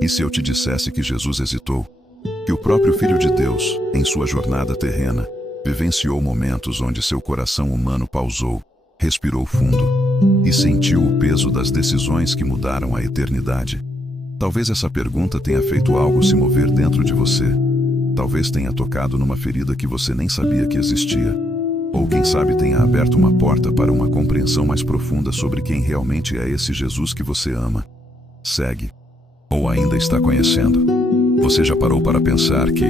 E se eu te dissesse que Jesus hesitou? Que o próprio Filho de Deus, em sua jornada terrena, vivenciou momentos onde seu coração humano pausou, respirou fundo e sentiu o peso das decisões que mudaram a eternidade? Talvez essa pergunta tenha feito algo se mover dentro de você. Talvez tenha tocado numa ferida que você nem sabia que existia. Ou quem sabe tenha aberto uma porta para uma compreensão mais profunda sobre quem realmente é esse Jesus que você ama, segue, ou ainda está conhecendo. Você já parou para pensar que,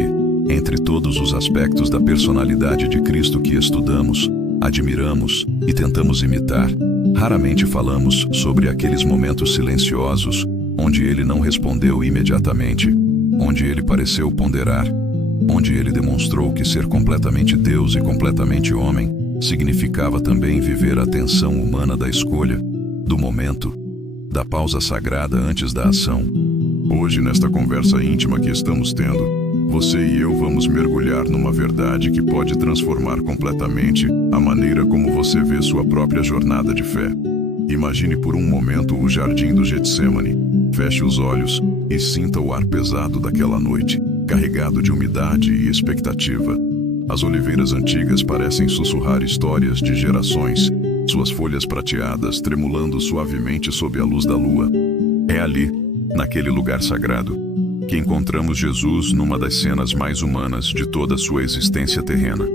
entre todos os aspectos da personalidade de Cristo que estudamos, admiramos e tentamos imitar, raramente falamos sobre aqueles momentos silenciosos, onde ele não respondeu imediatamente, onde ele pareceu ponderar, onde ele demonstrou que ser completamente Deus e completamente homem significava também viver a tensão humana da escolha, do momento, da pausa sagrada antes da ação. Hoje, nesta conversa íntima que estamos tendo, você e eu vamos mergulhar numa verdade que pode transformar completamente a maneira como você vê sua própria jornada de fé. Imagine por um momento o jardim do Getsemane. Feche os olhos e sinta o ar pesado daquela noite, carregado de umidade e expectativa. As oliveiras antigas parecem sussurrar histórias de gerações, suas folhas prateadas tremulando suavemente sob a luz da lua. É ali, naquele lugar sagrado, que encontramos Jesus numa das cenas mais humanas de toda a sua existência terrena.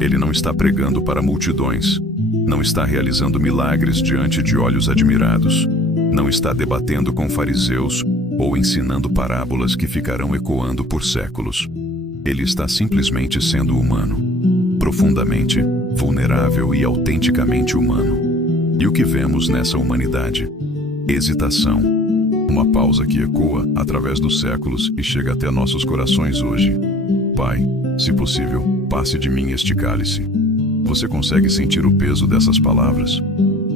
Ele não está pregando para multidões, não está realizando milagres diante de olhos admirados, não está debatendo com fariseus ou ensinando parábolas que ficarão ecoando por séculos. Ele está simplesmente sendo humano, profundamente, vulnerável e autenticamente humano. E o que vemos nessa humanidade? Hesitação. Uma pausa que ecoa através dos séculos e chega até nossos corações hoje. Pai, se possível, passe de mim este cálice. Você consegue sentir o peso dessas palavras?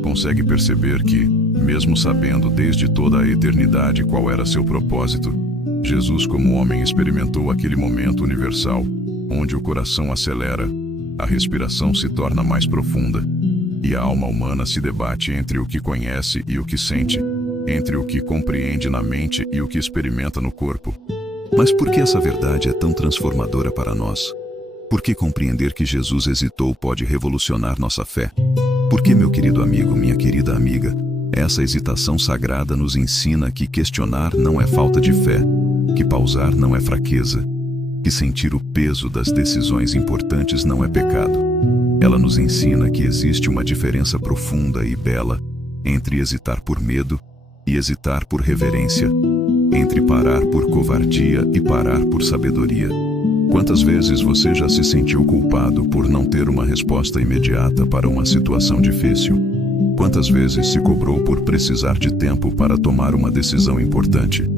Consegue perceber que, mesmo sabendo desde toda a eternidade qual era seu propósito, Jesus como homem experimentou aquele momento universal, onde o coração acelera, a respiração se torna mais profunda, e a alma humana se debate entre o que conhece e o que sente, entre o que compreende na mente e o que experimenta no corpo. Mas por que essa verdade é tão transformadora para nós? Por que compreender que Jesus hesitou pode revolucionar nossa fé? Por que, meu querido amigo, minha querida amiga, essa hesitação sagrada nos ensina que questionar não é falta de fé, que pausar não é fraqueza, que sentir o peso das decisões importantes não é pecado. Ela nos ensina que existe uma diferença profunda e bela entre hesitar por medo e hesitar por reverência, entre parar por covardia e parar por sabedoria. Quantas vezes você já se sentiu culpado por não ter uma resposta imediata para uma situação difícil? Quantas vezes se cobrou por precisar de tempo para tomar uma decisão importante?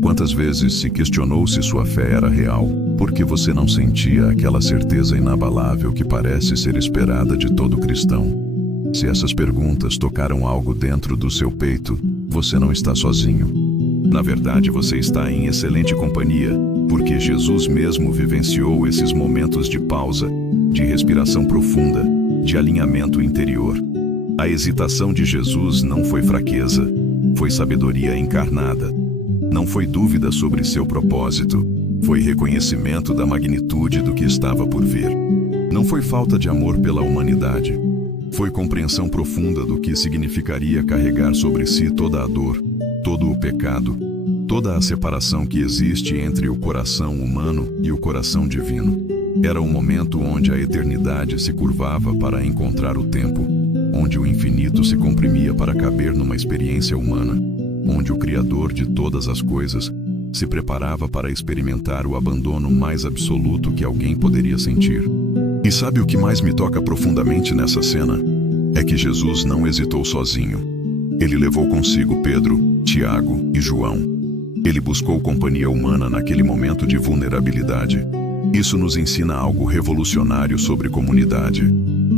Quantas vezes se questionou se sua fé era real, porque você não sentia aquela certeza inabalável que parece ser esperada de todo cristão? Se essas perguntas tocaram algo dentro do seu peito, você não está sozinho. Na verdade, você está em excelente companhia, porque Jesus mesmo vivenciou esses momentos de pausa, de respiração profunda, de alinhamento interior. A hesitação de Jesus não foi fraqueza, foi sabedoria encarnada. Não foi dúvida sobre seu propósito, foi reconhecimento da magnitude do que estava por vir. Não foi falta de amor pela humanidade, foi compreensão profunda do que significaria carregar sobre si toda a dor, todo o pecado, toda a separação que existe entre o coração humano e o coração divino. Era um momento onde a eternidade se curvava para encontrar o tempo, onde o infinito se comprimia para caber numa experiência humana, onde o Criador de todas as coisas se preparava para experimentar o abandono mais absoluto que alguém poderia sentir. E sabe o que mais me toca profundamente nessa cena? É que Jesus não hesitou sozinho. Ele levou consigo Pedro, Tiago e João. Ele buscou companhia humana naquele momento de vulnerabilidade. Isso nos ensina algo revolucionário sobre comunidade,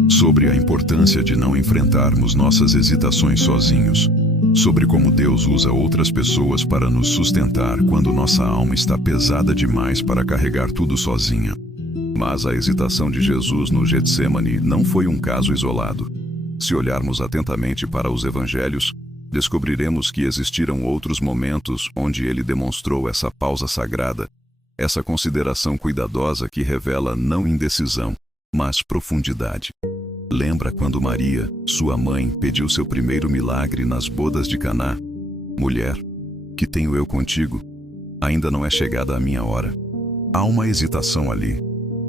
sobre a importância de não enfrentarmos nossas hesitações sozinhos, sobre como Deus usa outras pessoas para nos sustentar quando nossa alma está pesada demais para carregar tudo sozinha. Mas a hesitação de Jesus no Getsemane não foi um caso isolado. Se olharmos atentamente para os evangelhos, Descobriremos que existiram outros momentos onde ele demonstrou essa pausa sagrada, essa consideração cuidadosa que revela não indecisão, mas profundidade. Lembra quando Maria, sua mãe, pediu seu primeiro milagre nas bodas de Caná? Mulher, que tenho eu contigo? Ainda não é chegada a minha hora. Há uma hesitação ali,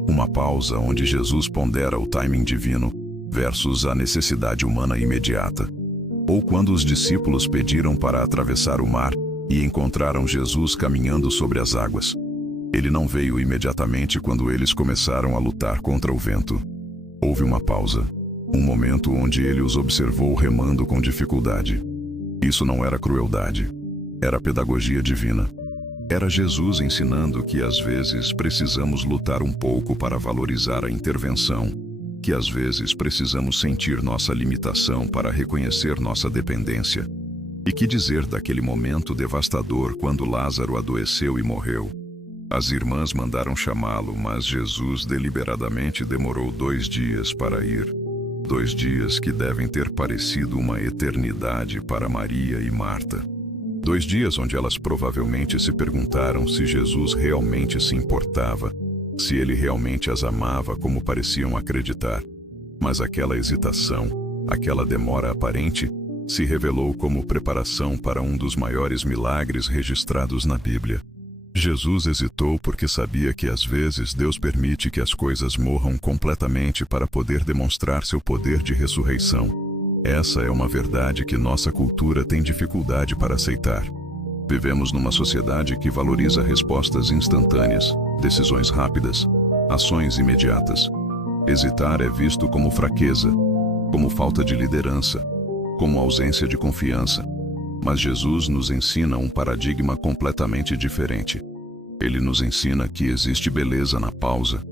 uma pausa onde Jesus pondera o timing divino versus a necessidade humana imediata. Ou quando os discípulos pediram para atravessar o mar e encontraram Jesus caminhando sobre as águas. Ele não veio imediatamente quando eles começaram a lutar contra o vento. Houve uma pausa, um momento onde ele os observou remando com dificuldade. Isso não era crueldade, era pedagogia divina. Era Jesus ensinando que às vezes precisamos lutar um pouco para valorizar a intervenção, que às vezes precisamos sentir nossa limitação para reconhecer nossa dependência. E que dizer daquele momento devastador quando Lázaro adoeceu e morreu? As irmãs mandaram chamá-lo, mas Jesus deliberadamente demorou 2 dias para ir. 2 dias que devem ter parecido uma eternidade para Maria e Marta. 2 dias onde elas provavelmente se perguntaram se Jesus realmente se importava, se ele realmente as amava como pareciam acreditar. Mas aquela hesitação, aquela demora aparente, se revelou como preparação para um dos maiores milagres registrados na Bíblia. Jesus hesitou porque sabia que às vezes Deus permite que as coisas morram completamente para poder demonstrar seu poder de ressurreição. Essa é uma verdade que nossa cultura tem dificuldade para aceitar. Vivemos numa sociedade que valoriza respostas instantâneas, decisões rápidas, ações imediatas. Hesitar é visto como fraqueza, como falta de liderança, como ausência de confiança. Mas Jesus nos ensina um paradigma completamente diferente. Ele nos ensina que existe beleza na pausa,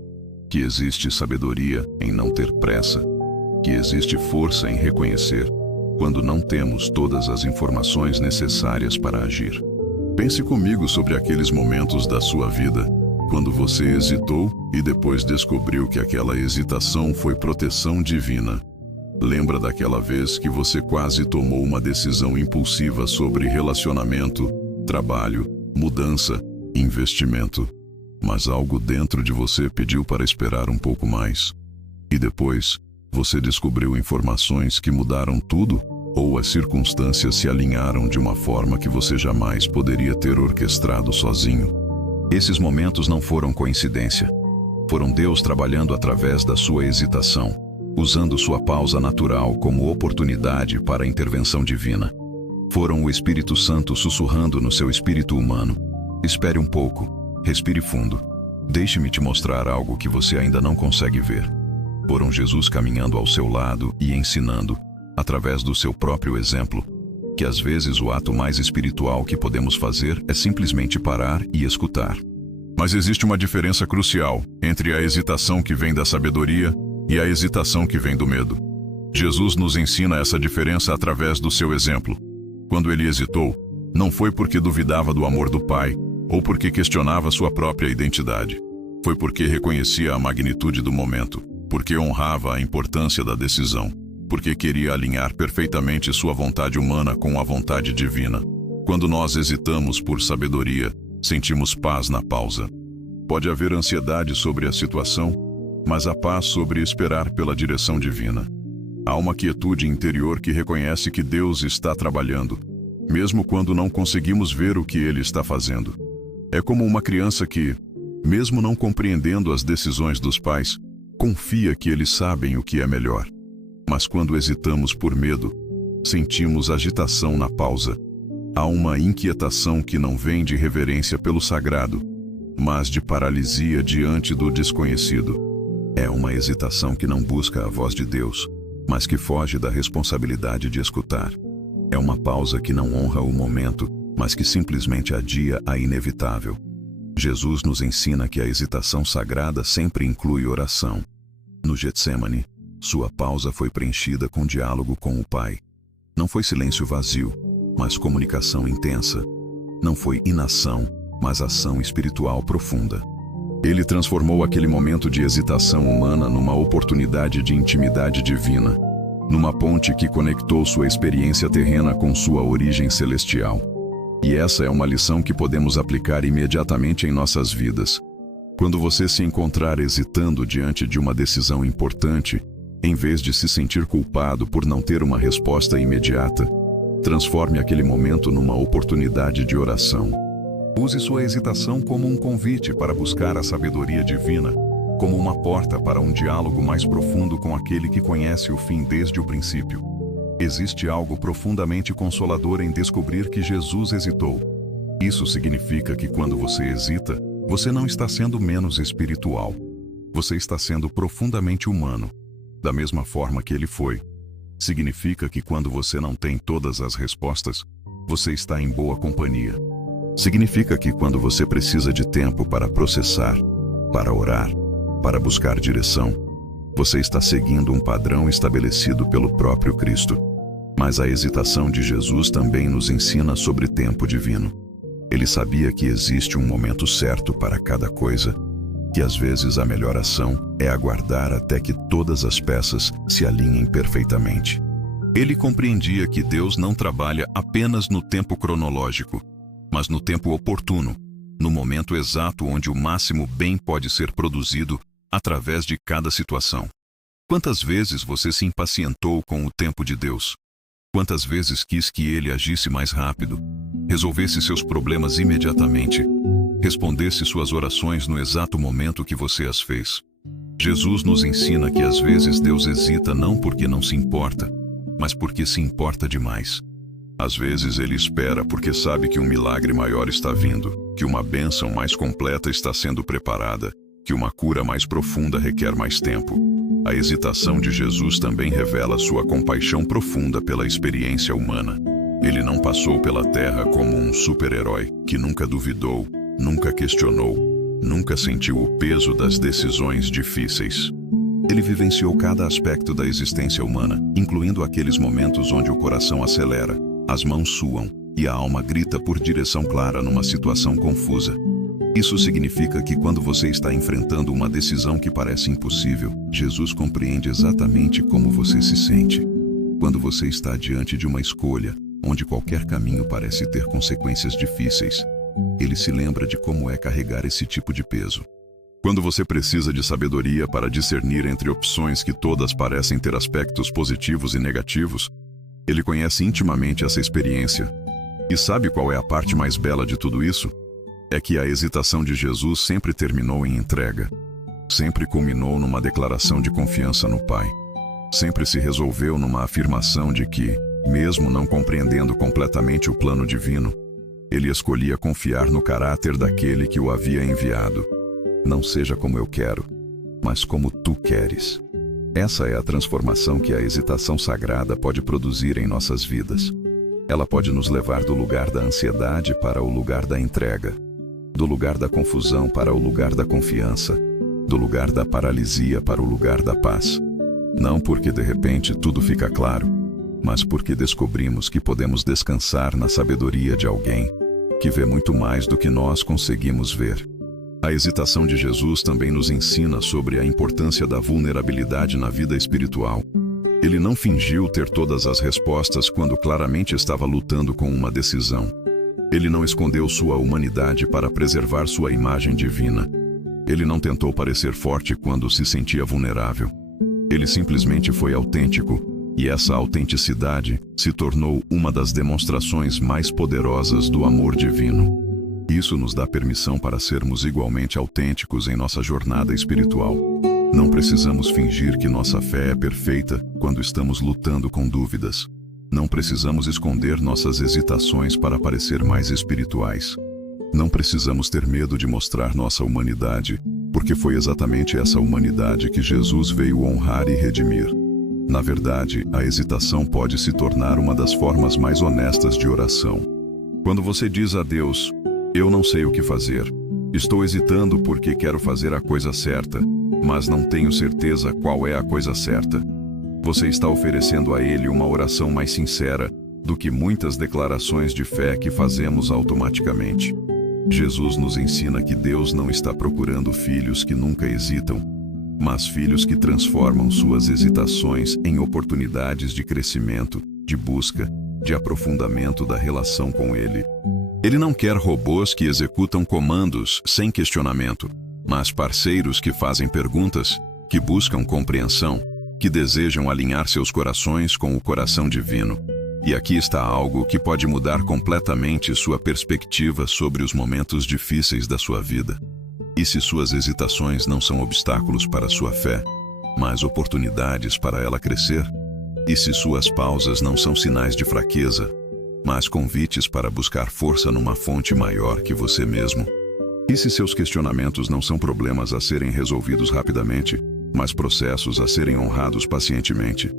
que existe sabedoria em não ter pressa, que existe força em reconhecer quando não temos todas as informações necessárias para agir. Pense comigo sobre aqueles momentos da sua vida, quando você hesitou e depois descobriu que aquela hesitação foi proteção divina. Lembra daquela vez que você quase tomou uma decisão impulsiva sobre relacionamento, trabalho, mudança, investimento. Mas algo dentro de você pediu para esperar um pouco mais. E depois, você descobriu informações que mudaram tudo, ou as circunstâncias se alinharam de uma forma que você jamais poderia ter orquestrado sozinho. Esses momentos não foram coincidência. Foram Deus trabalhando através da sua hesitação, usando sua pausa natural como oportunidade para a intervenção divina. Foram o Espírito Santo sussurrando no seu espírito humano. Espere um pouco, respire fundo. Deixe-me te mostrar algo que você ainda não consegue ver. Foram Jesus caminhando ao seu lado e ensinando, através do seu próprio exemplo, que às vezes o ato mais espiritual que podemos fazer é simplesmente parar e escutar. Mas existe uma diferença crucial entre a hesitação que vem da sabedoria e a hesitação que vem do medo. Jesus nos ensina essa diferença através do seu exemplo. Quando ele hesitou, não foi porque duvidava do amor do Pai ou porque questionava sua própria identidade. Foi porque reconhecia a magnitude do momento, porque honrava a importância da decisão, porque queria alinhar perfeitamente sua vontade humana com a vontade divina. Quando nós hesitamos por sabedoria, sentimos paz na pausa. Pode haver ansiedade sobre a situação, mas a paz sobre esperar pela direção divina. Há uma quietude interior que reconhece que Deus está trabalhando, mesmo quando não conseguimos ver o que Ele está fazendo. É como uma criança que, mesmo não compreendendo as decisões dos pais, confia que eles sabem o que é melhor. Mas quando hesitamos por medo, sentimos agitação na pausa. Há uma inquietação que não vem de reverência pelo sagrado, mas de paralisia diante do desconhecido. É uma hesitação que não busca a voz de Deus, mas que foge da responsabilidade de escutar. É uma pausa que não honra o momento, mas que simplesmente adia a inevitável. Jesus nos ensina que a hesitação sagrada sempre inclui oração. No Getsêmani, sua pausa foi preenchida com diálogo com o Pai. Não foi silêncio vazio, mas comunicação intensa. Não foi inação, mas ação espiritual profunda. Ele transformou aquele momento de hesitação humana numa oportunidade de intimidade divina. numa ponte que conectou sua experiência terrena com sua origem celestial. E essa é uma lição que podemos aplicar imediatamente em nossas vidas. Quando você se encontrar hesitando diante de uma decisão importante, em vez de se sentir culpado por não ter uma resposta imediata, transforme aquele momento numa oportunidade de oração. Use sua hesitação como um convite para buscar a sabedoria divina, como uma porta para um diálogo mais profundo com aquele que conhece o fim desde o princípio. Existe algo profundamente consolador em descobrir que Jesus hesitou. Isso significa que quando você hesita, você não está sendo menos espiritual. Você está sendo profundamente humano, da mesma forma que ele foi. Significa que quando você não tem todas as respostas, você está em boa companhia. Significa que quando você precisa de tempo para processar, para orar, para buscar direção, você está seguindo um padrão estabelecido pelo próprio Cristo. Mas a hesitação de Jesus também nos ensina sobre tempo divino. Ele sabia que existe um momento certo para cada coisa, que às vezes a melhor ação é aguardar até que todas as peças se alinhem perfeitamente. Ele compreendia que Deus não trabalha apenas no tempo cronológico, mas no tempo oportuno, no momento exato onde o máximo bem pode ser produzido através de cada situação. Quantas vezes você se impacientou com o tempo de Deus? Quantas vezes quis que Ele agisse mais rápido, resolvesse seus problemas imediatamente, respondesse suas orações no exato momento que você as fez? Jesus nos ensina que às vezes Deus hesita não porque não se importa, mas porque se importa demais. Às vezes Ele espera porque sabe que um milagre maior está vindo, que uma bênção mais completa está sendo preparada, que uma cura mais profunda requer mais tempo. A hesitação de Jesus também revela sua compaixão profunda pela experiência humana. Ele não passou pela terra como um super-herói que nunca duvidou, nunca questionou, nunca sentiu o peso das decisões difíceis. Ele vivenciou cada aspecto da existência humana, incluindo aqueles momentos onde o coração acelera, as mãos suam e a alma grita por direção clara numa situação confusa. Isso significa que quando você está enfrentando uma decisão que parece impossível, Jesus compreende exatamente como você se sente. Quando você está diante de uma escolha, onde qualquer caminho parece ter consequências difíceis, Ele se lembra de como é carregar esse tipo de peso. Quando você precisa de sabedoria para discernir entre opções que todas parecem ter aspectos positivos e negativos, Ele conhece intimamente essa experiência. E sabe qual é a parte mais bela de tudo isso? É que a hesitação de Jesus sempre terminou em entrega. Sempre culminou numa declaração de confiança no Pai. Sempre se resolveu numa afirmação de que, mesmo não compreendendo completamente o plano divino, Ele escolhia confiar no caráter daquele que o havia enviado. Não seja como eu quero, mas como tu queres. Essa é a transformação que a hesitação sagrada pode produzir em nossas vidas. Ela pode nos levar do lugar da ansiedade para o lugar da entrega, do lugar da confusão para o lugar da confiança, do lugar da paralisia para o lugar da paz. Não porque de repente tudo fica claro, mas porque descobrimos que podemos descansar na sabedoria de alguém que vê muito mais do que nós conseguimos ver. A hesitação de Jesus também nos ensina sobre a importância da vulnerabilidade na vida espiritual. Ele não fingiu ter todas as respostas quando claramente estava lutando com uma decisão. Ele não escondeu sua humanidade para preservar sua imagem divina. Ele não tentou parecer forte quando se sentia vulnerável. Ele simplesmente foi autêntico, e essa autenticidade se tornou uma das demonstrações mais poderosas do amor divino. Isso nos dá permissão para sermos igualmente autênticos em nossa jornada espiritual. Não precisamos fingir que nossa fé é perfeita quando estamos lutando com dúvidas. Não precisamos esconder nossas hesitações para parecer mais espirituais. Não precisamos ter medo de mostrar nossa humanidade, porque foi exatamente essa humanidade que Jesus veio honrar e redimir. Na verdade, a hesitação pode se tornar uma das formas mais honestas de oração. Quando você diz a Deus, eu não sei o que fazer, estou hesitando porque quero fazer a coisa certa, mas não tenho certeza qual é a coisa certa. Você está oferecendo a Ele uma oração mais sincera do que muitas declarações de fé que fazemos automaticamente. Jesus nos ensina que Deus não está procurando filhos que nunca hesitam. mas filhos que transformam suas hesitações em oportunidades de crescimento, de busca, de aprofundamento da relação com Ele. Ele não quer robôs que executam comandos sem questionamento, mas parceiros que fazem perguntas, que buscam compreensão, que desejam alinhar seus corações com o coração divino. E aqui está algo que pode mudar completamente sua perspectiva sobre os momentos difíceis da sua vida. E se suas hesitações não são obstáculos para sua fé, mas oportunidades para ela crescer? E se suas pausas não são sinais de fraqueza, mas convites para buscar força numa fonte maior que você mesmo? E se seus questionamentos não são problemas a serem resolvidos rapidamente, mas processos a serem honrados pacientemente?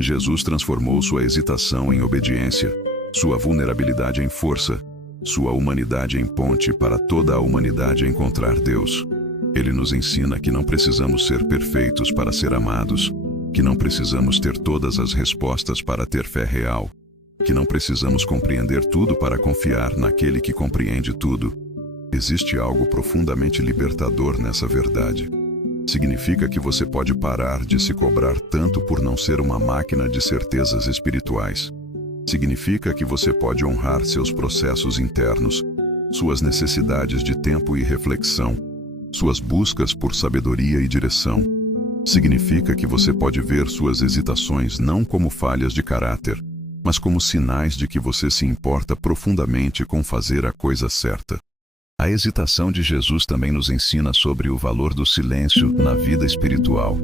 Jesus transformou sua hesitação em obediência, sua vulnerabilidade em força, sua humanidade em ponte para toda a humanidade encontrar Deus. Ele nos ensina que não precisamos ser perfeitos para ser amados, que não precisamos ter todas as respostas para ter fé real, que não precisamos compreender tudo para confiar naquele que compreende tudo. Existe algo profundamente libertador nessa verdade. Significa que você pode parar de se cobrar tanto por não ser uma máquina de certezas espirituais. Significa que você pode honrar seus processos internos, suas necessidades de tempo e reflexão, suas buscas por sabedoria e direção. Significa que você pode ver suas hesitações não como falhas de caráter, mas como sinais de que você se importa profundamente com fazer a coisa certa. A hesitação de Jesus também nos ensina sobre o valor do silêncio na vida espiritual.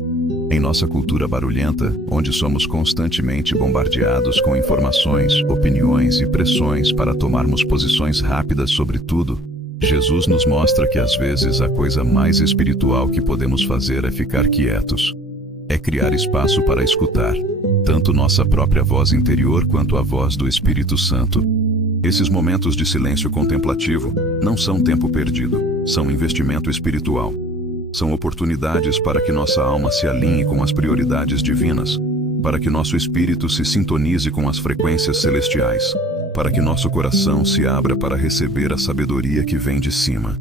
Em nossa cultura barulhenta, onde somos constantemente bombardeados com informações, opiniões e pressões para tomarmos posições rápidas sobre tudo, Jesus nos mostra que às vezes a coisa mais espiritual que podemos fazer é ficar quietos. É criar espaço para escutar, tanto nossa própria voz interior quanto a voz do Espírito Santo. Esses momentos de silêncio contemplativo não são tempo perdido, são investimento espiritual. São oportunidades para que nossa alma se alinhe com as prioridades divinas, para que nosso espírito se sintonize com as frequências celestiais, para que nosso coração se abra para receber a sabedoria que vem de cima.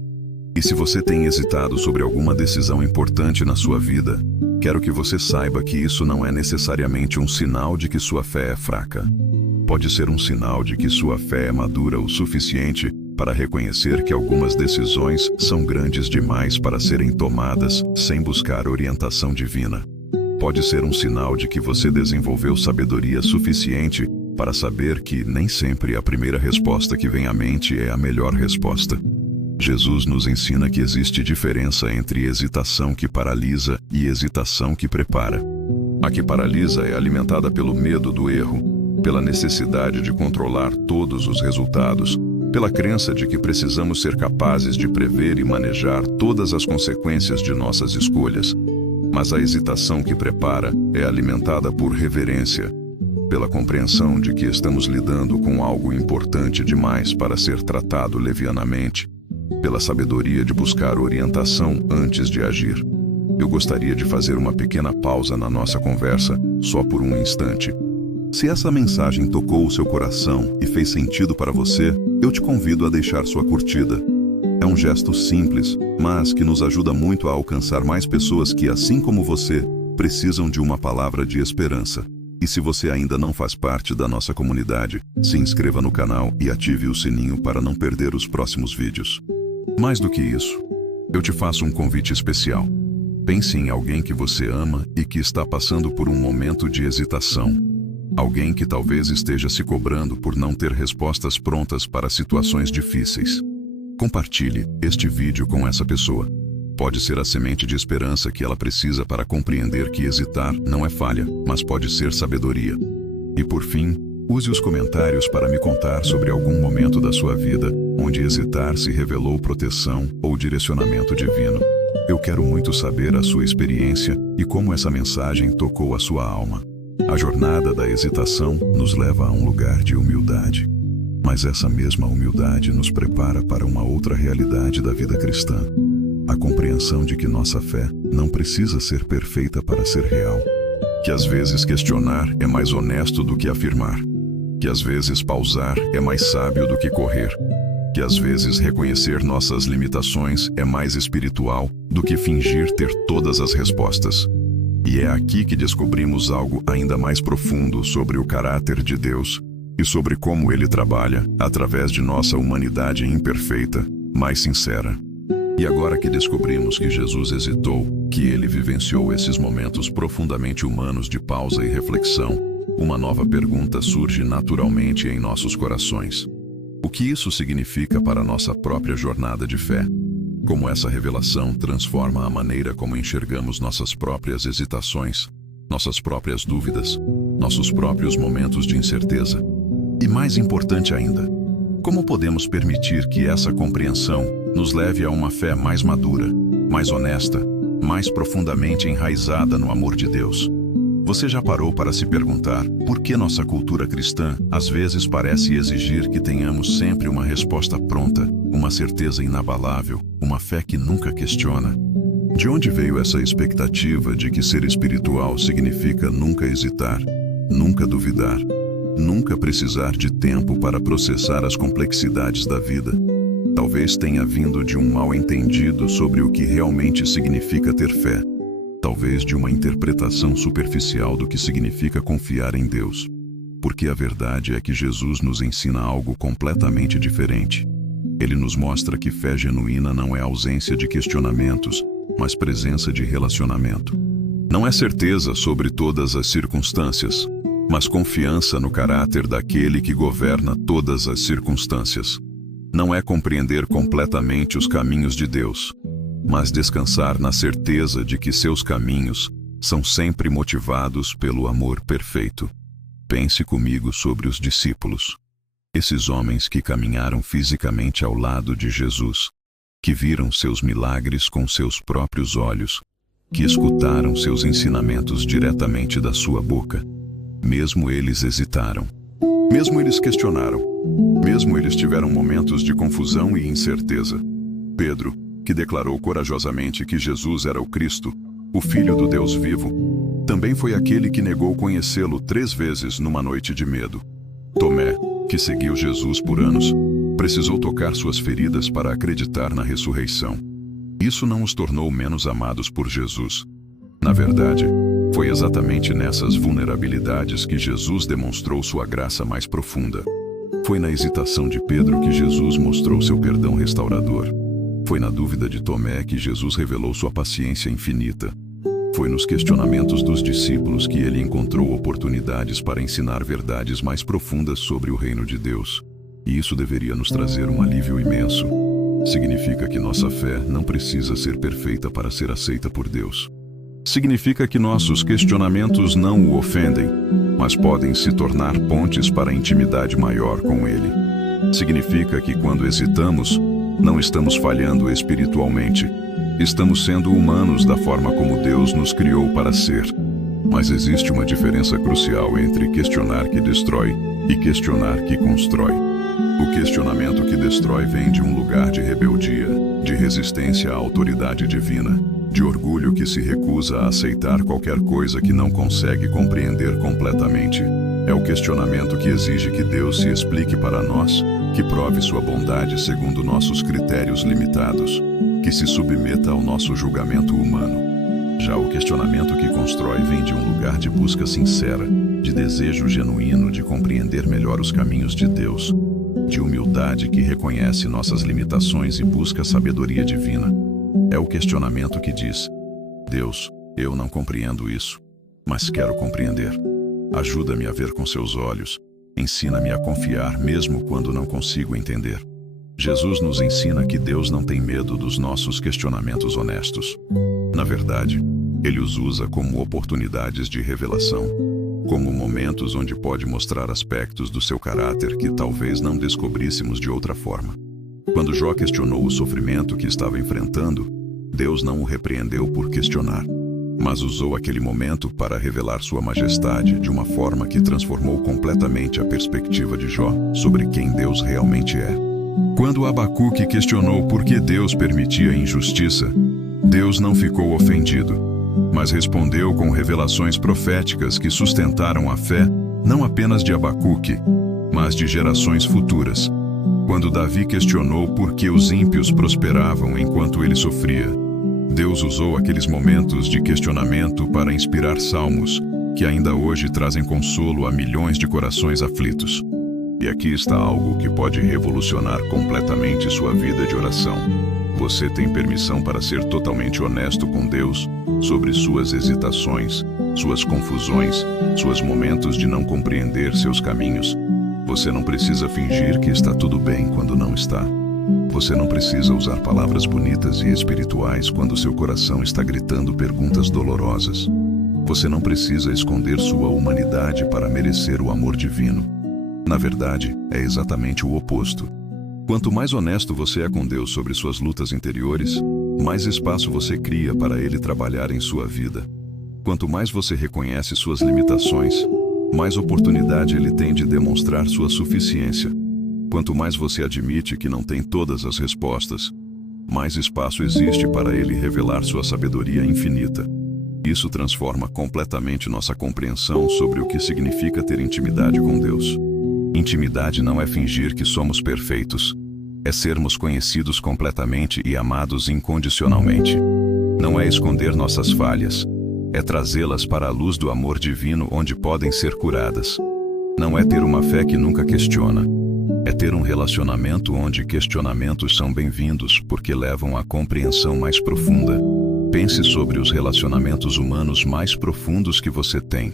E se você tem hesitado sobre alguma decisão importante na sua vida, quero que você saiba que isso não é necessariamente um sinal de que sua fé é fraca. Pode ser um sinal de que sua fé é madura o suficiente para reconhecer que algumas decisões são grandes demais para serem tomadas sem buscar orientação divina. Pode ser um sinal de que você desenvolveu sabedoria suficiente para saber que nem sempre a primeira resposta que vem à mente é a melhor resposta. Jesus nos ensina que existe diferença entre hesitação que paralisa e hesitação que prepara. A que paralisa é alimentada pelo medo do erro, pela necessidade de controlar todos os resultados, pela crença de que precisamos ser capazes de prever e manejar todas as consequências de nossas escolhas. Mas a hesitação que prepara é alimentada por reverência, pela compreensão de que estamos lidando com algo importante demais para ser tratado levianamente, pela sabedoria de buscar orientação antes de agir. Eu gostaria de fazer uma pequena pausa na nossa conversa, só por um instante. Se essa mensagem tocou o seu coração e fez sentido para você, eu te convido a deixar sua curtida. É um gesto simples, mas que nos ajuda muito a alcançar mais pessoas que, assim como você, precisam de uma palavra de esperança. E se você ainda não faz parte da nossa comunidade, se inscreva no canal e ative o sininho para não perder os próximos vídeos. Mais do que isso, eu te faço um convite especial. Pense em alguém que você ama e que está passando por um momento de hesitação. Alguém que talvez esteja se cobrando por não ter respostas prontas para situações difíceis. Compartilhe este vídeo com essa pessoa. Pode ser a semente de esperança que ela precisa para compreender que hesitar não é falha, mas pode ser sabedoria. E por fim, use os comentários para me contar sobre algum momento da sua vida onde hesitar se revelou proteção ou direcionamento divino. Eu quero muito saber a sua experiência e como essa mensagem tocou a sua alma. A jornada da hesitação nos leva a um lugar de humildade. Mas essa mesma humildade nos prepara para uma outra realidade da vida cristã. A compreensão de que nossa fé não precisa ser perfeita para ser real. Que às vezes questionar é mais honesto do que afirmar. Que às vezes pausar é mais sábio do que correr. Que que às vezes reconhecer nossas limitações é mais espiritual do que fingir ter todas as respostas. E é aqui que descobrimos algo ainda mais profundo sobre o caráter de Deus e sobre como Ele trabalha através de nossa humanidade imperfeita, mais sincera. E agora que descobrimos que Jesus hesitou, que Ele vivenciou esses momentos profundamente humanos de pausa e reflexão, uma nova pergunta surge naturalmente em nossos corações. O que isso significa para a nossa própria jornada de fé? Como essa revelação transforma a maneira como enxergamos nossas próprias hesitações, nossas próprias dúvidas, nossos próprios momentos de incerteza? E mais importante ainda, como podemos permitir que essa compreensão nos leve a uma fé mais madura, mais honesta, mais profundamente enraizada no amor de Deus? Você já parou para se perguntar por que nossa cultura cristã às vezes parece exigir que tenhamos sempre uma resposta pronta, uma certeza inabalável, uma fé que nunca questiona? De onde veio essa expectativa de que ser espiritual significa nunca hesitar, nunca duvidar, nunca precisar de tempo para processar as complexidades da vida? Talvez tenha vindo de um mal-entendido sobre o que realmente significa ter fé. Talvez de uma interpretação superficial do que significa confiar em Deus. Porque a verdade é que Jesus nos ensina algo completamente diferente. Ele nos mostra que fé genuína não é ausência de questionamentos, mas presença de relacionamento. Não é certeza sobre todas as circunstâncias, mas confiança no caráter daquele que governa todas as circunstâncias. Não é compreender completamente os caminhos de Deus, mas descansar na certeza de que seus caminhos são sempre motivados pelo amor perfeito. Pense comigo sobre os discípulos. Esses homens que caminharam fisicamente ao lado de Jesus, que viram seus milagres com seus próprios olhos, que escutaram seus ensinamentos diretamente da sua boca. Mesmo eles hesitaram. Mesmo eles questionaram. Mesmo eles tiveram momentos de confusão e incerteza. Pedro, que declarou corajosamente que Jesus era o Cristo, o Filho do Deus vivo, também foi aquele que negou conhecê-lo 3 vezes numa noite de medo. Tomé, que seguiu Jesus por anos, precisou tocar suas feridas para acreditar na ressurreição. Isso não os tornou menos amados por Jesus. Na verdade, foi exatamente nessas vulnerabilidades que Jesus demonstrou sua graça mais profunda. Foi na hesitação de Pedro que Jesus mostrou seu perdão restaurador. Foi na dúvida de Tomé que Jesus revelou sua paciência infinita. Foi nos questionamentos dos discípulos que ele encontrou oportunidades para ensinar verdades mais profundas sobre o reino de Deus. E isso deveria nos trazer um alívio imenso. Significa que nossa fé não precisa ser perfeita para ser aceita por Deus. Significa que nossos questionamentos não o ofendem, mas podem se tornar pontes para a intimidade maior com Ele. Significa que quando hesitamos, não estamos falhando espiritualmente. Estamos sendo humanos da forma como Deus nos criou para ser. Mas existe uma diferença crucial entre questionar que destrói e questionar que constrói. O questionamento que destrói vem de um lugar de rebeldia, de resistência à autoridade divina, de orgulho que se recusa a aceitar qualquer coisa que não consegue compreender completamente. É o questionamento que exige que Deus se explique para nós, que prove sua bondade segundo nossos critérios limitados, que se submeta ao nosso julgamento humano. Já o questionamento que constrói vem de um lugar de busca sincera, de desejo genuíno de compreender melhor os caminhos de Deus, de humildade que reconhece nossas limitações e busca sabedoria divina. É o questionamento que diz: Deus, eu não compreendo isso, mas quero compreender. Ajuda-me a ver com seus olhos. Ensina-me a confiar mesmo quando não consigo entender. Jesus nos ensina que Deus não tem medo dos nossos questionamentos honestos. Na verdade, Ele os usa como oportunidades de revelação, como momentos onde pode mostrar aspectos do seu caráter que talvez não descobríssemos de outra forma. Quando Jó questionou o sofrimento que estava enfrentando, Deus não o repreendeu por questionar, mas usou aquele momento para revelar sua majestade de uma forma que transformou completamente a perspectiva de Jó sobre quem Deus realmente é. Quando Abacuque questionou por que Deus permitia a injustiça, Deus não ficou ofendido, mas respondeu com revelações proféticas que sustentaram a fé não apenas de Abacuque, mas de gerações futuras. Quando Davi questionou por que os ímpios prosperavam enquanto ele sofria, Deus usou aqueles momentos de questionamento para inspirar salmos que ainda hoje trazem consolo a milhões de corações aflitos. E aqui está algo que pode revolucionar completamente sua vida de oração. Você tem permissão para ser totalmente honesto com Deus sobre suas hesitações, suas confusões, seus momentos de não compreender seus caminhos. Você não precisa fingir que está tudo bem quando não está. Você não precisa usar palavras bonitas e espirituais quando seu coração está gritando perguntas dolorosas. Você não precisa esconder sua humanidade para merecer o amor divino. Na verdade, é exatamente o oposto. Quanto mais honesto você é com Deus sobre suas lutas interiores, mais espaço você cria para Ele trabalhar em sua vida. Quanto mais você reconhece suas limitações, mais oportunidade Ele tem de demonstrar sua suficiência. Quanto mais você admite que não tem todas as respostas, mais espaço existe para Ele revelar sua sabedoria infinita. Isso transforma completamente nossa compreensão sobre o que significa ter intimidade com Deus. Intimidade não é fingir que somos perfeitos. É sermos conhecidos completamente e amados incondicionalmente. Não é esconder nossas falhas. É trazê-las para a luz do amor divino onde podem ser curadas. Não é ter uma fé que nunca questiona. É ter um relacionamento onde questionamentos são bem-vindos porque levam à compreensão mais profunda. Pense sobre os relacionamentos humanos mais profundos que você tem.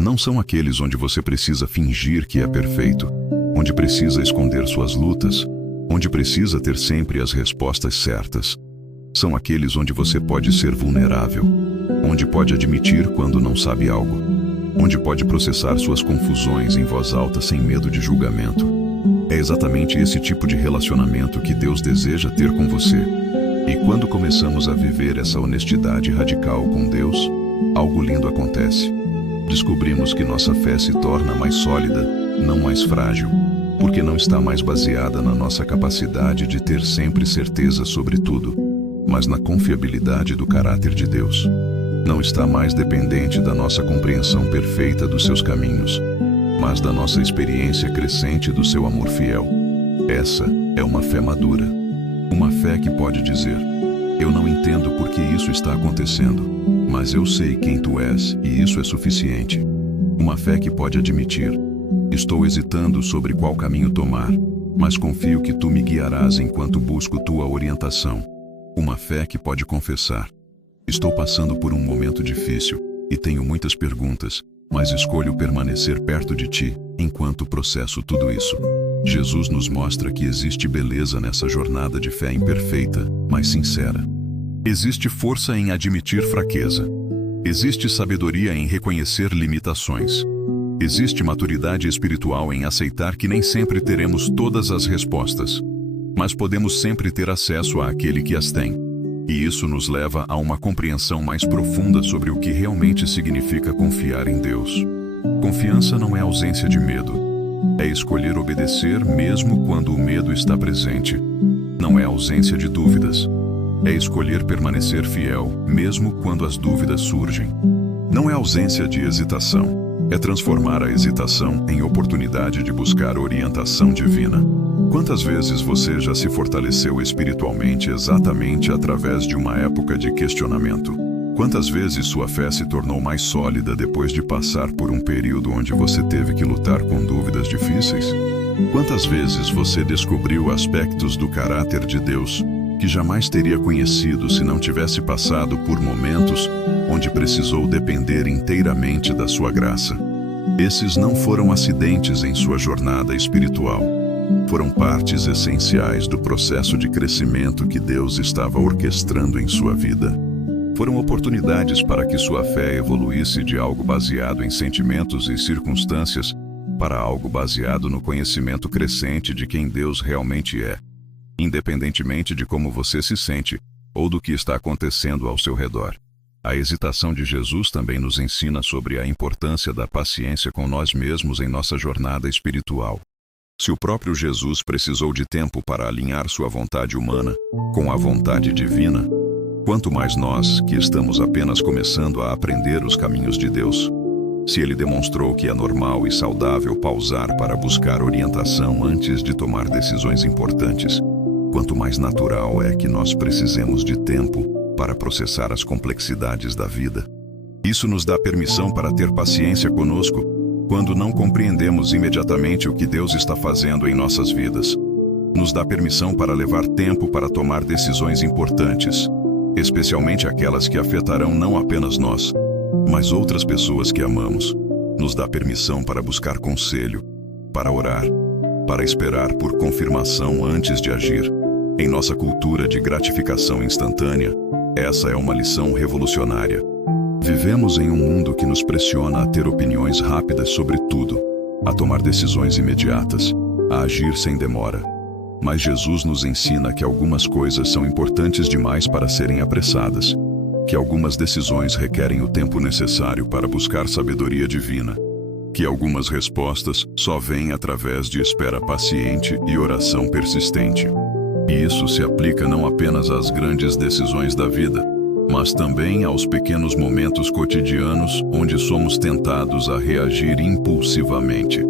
Não são aqueles onde você precisa fingir que é perfeito, onde precisa esconder suas lutas, onde precisa ter sempre as respostas certas. São aqueles onde você pode ser vulnerável, onde pode admitir quando não sabe algo, onde pode processar suas confusões em voz alta sem medo de julgamento. É exatamente esse tipo de relacionamento que Deus deseja ter com você. E quando começamos a viver essa honestidade radical com Deus, algo lindo acontece. Descobrimos que nossa fé se torna mais sólida, não mais frágil, porque não está mais baseada na nossa capacidade de ter sempre certeza sobre tudo, mas na confiabilidade do caráter de Deus. Não está mais dependente da nossa compreensão perfeita dos seus caminhos, mas da nossa experiência crescente do seu amor fiel. Essa é uma fé madura. Uma fé que pode dizer: eu não entendo por que isso está acontecendo, mas eu sei quem tu és e isso é suficiente. Uma fé que pode admitir: estou hesitando sobre qual caminho tomar, mas confio que tu me guiarás enquanto busco tua orientação. Uma fé que pode confessar: estou passando por um momento difícil e tenho muitas perguntas, mas escolho permanecer perto de ti enquanto processo tudo isso. Jesus nos mostra que existe beleza nessa jornada de fé imperfeita, mas sincera. Existe força em admitir fraqueza. Existe sabedoria em reconhecer limitações. Existe maturidade espiritual em aceitar que nem sempre teremos todas as respostas, mas podemos sempre ter acesso àquele que as tem. E isso nos leva a uma compreensão mais profunda sobre o que realmente significa confiar em Deus. Confiança não é ausência de medo. É escolher obedecer mesmo quando o medo está presente. Não é ausência de dúvidas. É escolher permanecer fiel mesmo quando as dúvidas surgem. Não é ausência de hesitação. É transformar a hesitação em oportunidade de buscar orientação divina. Quantas vezes você já se fortaleceu espiritualmente exatamente através de uma época de questionamento? Quantas vezes sua fé se tornou mais sólida depois de passar por um período onde você teve que lutar com dúvidas difíceis? Quantas vezes você descobriu aspectos do caráter de Deus que jamais teria conhecido se não tivesse passado por momentos onde precisou depender inteiramente da sua graça? Esses não foram acidentes em sua jornada espiritual. Foram partes essenciais do processo de crescimento que Deus estava orquestrando em sua vida. Foram oportunidades para que sua fé evoluísse de algo baseado em sentimentos e circunstâncias para algo baseado no conhecimento crescente de quem Deus realmente é, independentemente de como você se sente ou do que está acontecendo ao seu redor. A hesitação de Jesus também nos ensina sobre a importância da paciência com nós mesmos em nossa jornada espiritual. Se o próprio Jesus precisou de tempo para alinhar sua vontade humana com a vontade divina, quanto mais nós, que estamos apenas começando a aprender os caminhos de Deus. Se ele demonstrou que é normal e saudável pausar para buscar orientação antes de tomar decisões importantes, quanto mais natural é que nós precisemos de tempo para processar as complexidades da vida. Isso nos dá permissão para ter paciência conosco quando não compreendemos imediatamente o que Deus está fazendo em nossas vidas. Nos dá permissão para levar tempo para tomar decisões importantes, especialmente aquelas que afetarão não apenas nós, mas outras pessoas que amamos. Nos dá permissão para buscar conselho, para orar, para esperar por confirmação antes de agir. Em nossa cultura de gratificação instantânea, essa é uma lição revolucionária. Vivemos em um mundo que nos pressiona a ter opiniões rápidas sobre tudo, a tomar decisões imediatas, a agir sem demora. Mas Jesus nos ensina que algumas coisas são importantes demais para serem apressadas, que algumas decisões requerem o tempo necessário para buscar sabedoria divina, que algumas respostas só vêm através de espera paciente e oração persistente. E isso se aplica não apenas às grandes decisões da vida, mas também aos pequenos momentos cotidianos onde somos tentados a reagir impulsivamente.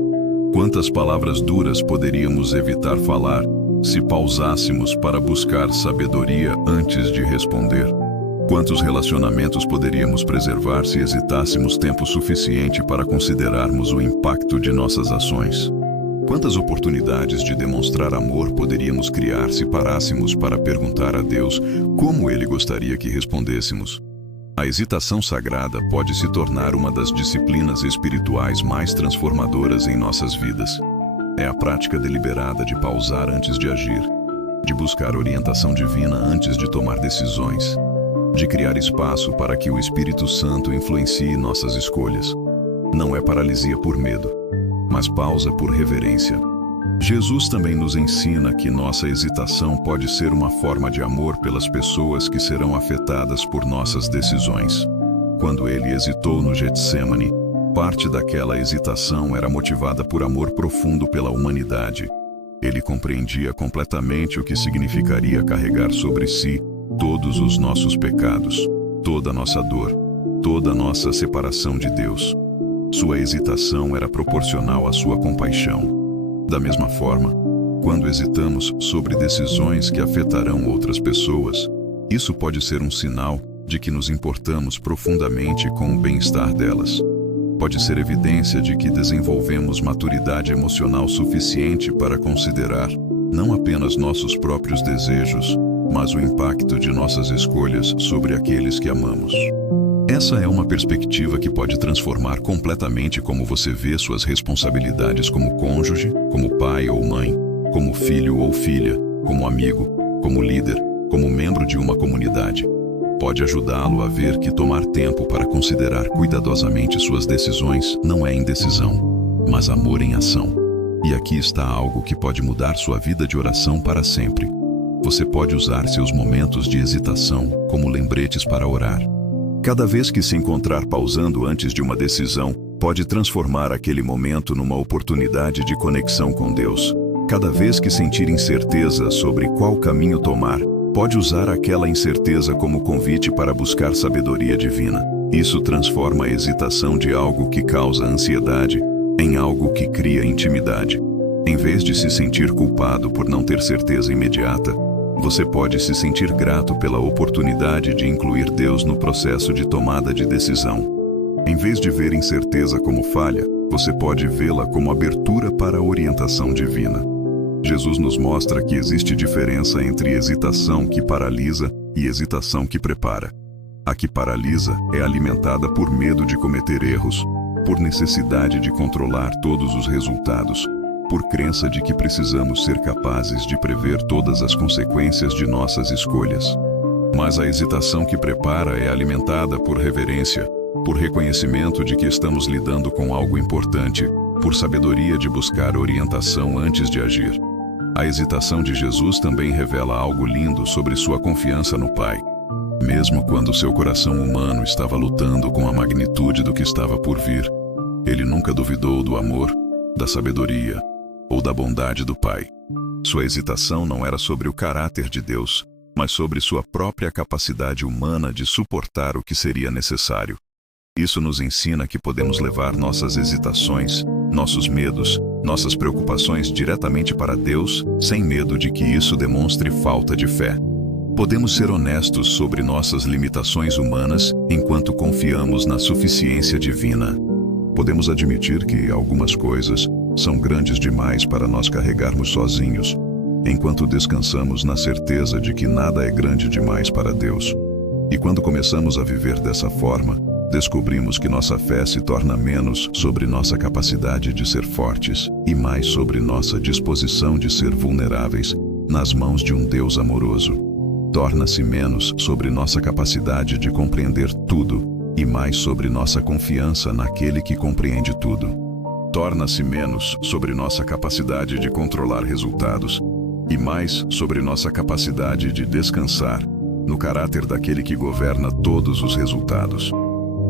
Quantas palavras duras poderíamos evitar falar se pausássemos para buscar sabedoria antes de responder? Quantos relacionamentos poderíamos preservar se hesitássemos tempo suficiente para considerarmos o impacto de nossas ações? Quantas oportunidades de demonstrar amor poderíamos criar se parássemos para perguntar a Deus como Ele gostaria que respondêssemos? A hesitação sagrada pode se tornar uma das disciplinas espirituais mais transformadoras em nossas vidas. É a prática deliberada de pausar antes de agir, de buscar orientação divina antes de tomar decisões, de criar espaço para que o Espírito Santo influencie nossas escolhas. Não é paralisia por medo, mas pausa por reverência. Jesus também nos ensina que nossa hesitação pode ser uma forma de amor pelas pessoas que serão afetadas por nossas decisões. Quando ele hesitou no Getsêmani, parte daquela hesitação era motivada por amor profundo pela humanidade. Ele compreendia completamente o que significaria carregar sobre si todos os nossos pecados, toda a nossa dor, toda a nossa separação de Deus. Sua hesitação era proporcional à sua compaixão. Da mesma forma, quando hesitamos sobre decisões que afetarão outras pessoas, isso pode ser um sinal de que nos importamos profundamente com o bem-estar delas. Pode ser evidência de que desenvolvemos maturidade emocional suficiente para considerar não apenas nossos próprios desejos, mas o impacto de nossas escolhas sobre aqueles que amamos. Essa é uma perspectiva que pode transformar completamente como você vê suas responsabilidades como cônjuge, como pai ou mãe, como filho ou filha, como amigo, como líder, como membro de uma comunidade. Pode ajudá-lo a ver que tomar tempo para considerar cuidadosamente suas decisões não é indecisão, mas amor em ação. E aqui está algo que pode mudar sua vida de oração para sempre. Você pode usar seus momentos de hesitação como lembretes para orar. Cada vez que se encontrar pausando antes de uma decisão, pode transformar aquele momento numa oportunidade de conexão com Deus. Cada vez que sentir incerteza sobre qual caminho tomar, pode usar aquela incerteza como convite para buscar sabedoria divina. Isso transforma a hesitação de algo que causa ansiedade em algo que cria intimidade. Em vez de se sentir culpado por não ter certeza imediata, você pode se sentir grato pela oportunidade de incluir Deus no processo de tomada de decisão. Em vez de ver incerteza como falha, você pode vê-la como abertura para a orientação divina. Jesus nos mostra que existe diferença entre hesitação que paralisa e hesitação que prepara. A que paralisa é alimentada por medo de cometer erros, por necessidade de controlar todos os resultados, por crença de que precisamos ser capazes de prever todas as consequências de nossas escolhas. Mas a hesitação que prepara é alimentada por reverência, por reconhecimento de que estamos lidando com algo importante, por sabedoria de buscar orientação antes de agir. A hesitação de Jesus também revela algo lindo sobre sua confiança no Pai. Mesmo quando seu coração humano estava lutando com a magnitude do que estava por vir, ele nunca duvidou do amor, da sabedoria ou da bondade do Pai. Sua hesitação não era sobre o caráter de Deus, mas sobre sua própria capacidade humana de suportar o que seria necessário. Isso nos ensina que podemos levar nossas hesitações, nossos medos, nossas preocupações diretamente para Deus, sem medo de que isso demonstre falta de fé. Podemos ser honestos sobre nossas limitações humanas enquanto confiamos na suficiência divina. Podemos admitir que algumas coisas são grandes demais para nós carregarmos sozinhos, enquanto descansamos na certeza de que nada é grande demais para Deus. E quando começamos a viver dessa forma, descobrimos que nossa fé se torna menos sobre nossa capacidade de ser fortes e mais sobre nossa disposição de ser vulneráveis nas mãos de um Deus amoroso. Torna-se menos sobre nossa capacidade de compreender tudo e mais sobre nossa confiança naquele que compreende tudo. Torna-se menos sobre nossa capacidade de controlar resultados e mais sobre nossa capacidade de descansar no caráter daquele que governa todos os resultados.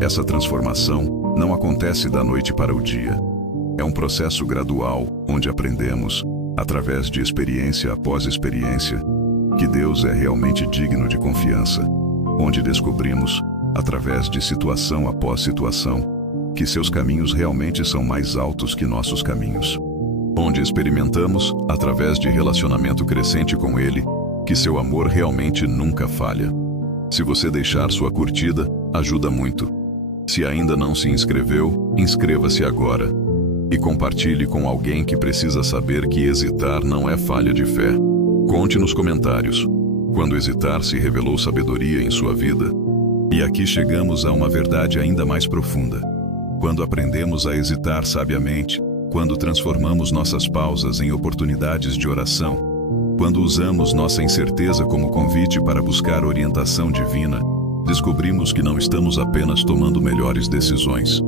Essa transformação não acontece da noite para o dia. É um processo gradual, onde aprendemos, através de experiência após experiência, que Deus é realmente digno de confiança, onde descobrimos, através de situação após situação, que seus caminhos realmente são mais altos que nossos caminhos, onde experimentamos, através de relacionamento crescente com Ele, que seu amor realmente nunca falha. Se você deixar sua curtida, ajuda muito. Se ainda não se inscreveu, inscreva-se agora. E compartilhe com alguém que precisa saber que hesitar não é falha de fé. Conte nos comentários quando hesitar se revelou sabedoria em sua vida. E aqui chegamos a uma verdade ainda mais profunda. Quando aprendemos a hesitar sabiamente, quando transformamos nossas pausas em oportunidades de oração, quando usamos nossa incerteza como convite para buscar orientação divina, descobrimos que não estamos apenas tomando melhores decisões.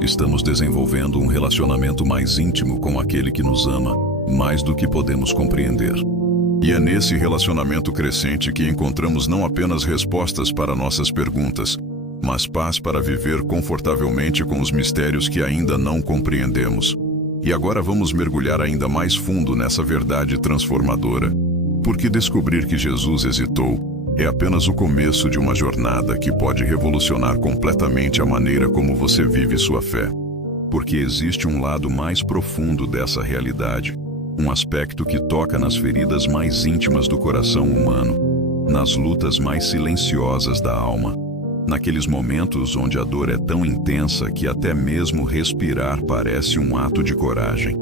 Estamos desenvolvendo um relacionamento mais íntimo com aquele que nos ama, mais do que podemos compreender. E é nesse relacionamento crescente que encontramos não apenas respostas para nossas perguntas, mas paz para viver confortavelmente com os mistérios que ainda não compreendemos. E agora vamos mergulhar ainda mais fundo nessa verdade transformadora, porque descobrir que Jesus hesitou é apenas o começo de uma jornada que pode revolucionar completamente a maneira como você vive sua fé. Porque existe um lado mais profundo dessa realidade, um aspecto que toca nas feridas mais íntimas do coração humano, nas lutas mais silenciosas da alma, naqueles momentos onde a dor é tão intensa que até mesmo respirar parece um ato de coragem.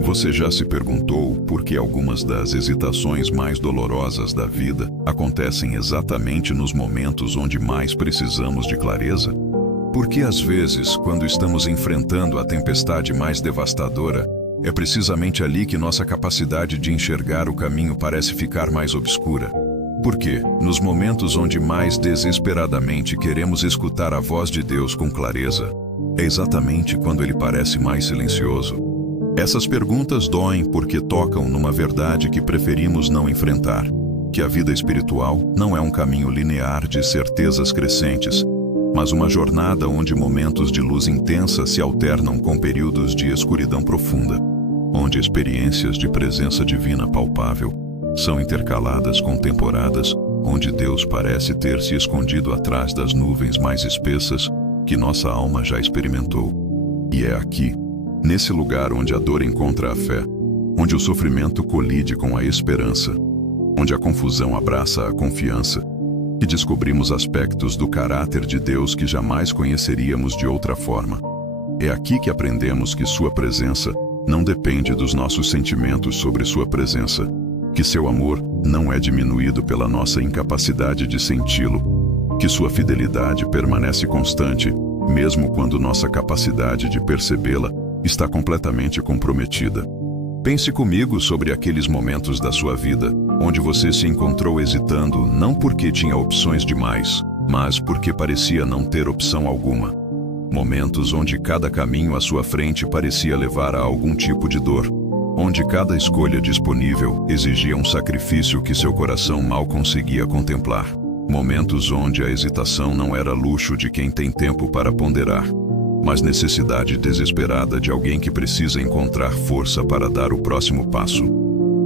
Você já se perguntou por que algumas das hesitações mais dolorosas da vida acontecem exatamente nos momentos onde mais precisamos de clareza? Porque às vezes, quando estamos enfrentando a tempestade mais devastadora, é precisamente ali que nossa capacidade de enxergar o caminho parece ficar mais obscura. Porque, nos momentos onde mais desesperadamente queremos escutar a voz de Deus com clareza, é exatamente quando Ele parece mais silencioso. Essas perguntas doem porque tocam numa verdade que preferimos não enfrentar, que a vida espiritual não é um caminho linear de certezas crescentes, mas uma jornada onde momentos de luz intensa se alternam com períodos de escuridão profunda, onde experiências de presença divina palpável são intercaladas com temporadas onde Deus parece ter se escondido atrás das nuvens mais espessas que nossa alma já experimentou. E é aqui, nesse lugar onde a dor encontra a fé, onde o sofrimento colide com a esperança, onde a confusão abraça a confiança, que descobrimos aspectos do caráter de Deus que jamais conheceríamos de outra forma. É aqui que aprendemos que sua presença não depende dos nossos sentimentos sobre sua presença, que seu amor não é diminuído pela nossa incapacidade de senti-lo, que sua fidelidade permanece constante, mesmo quando nossa capacidade de percebê-la está completamente comprometida. Pense comigo sobre aqueles momentos da sua vida onde você se encontrou hesitando não porque tinha opções demais, mas porque parecia não ter opção alguma. Momentos onde cada caminho à sua frente parecia levar a algum tipo de dor, onde cada escolha disponível exigia um sacrifício que seu coração mal conseguia contemplar. Momentos onde a hesitação não era luxo de quem tem tempo para ponderar, mas necessidade desesperada de alguém que precisa encontrar força para dar o próximo passo.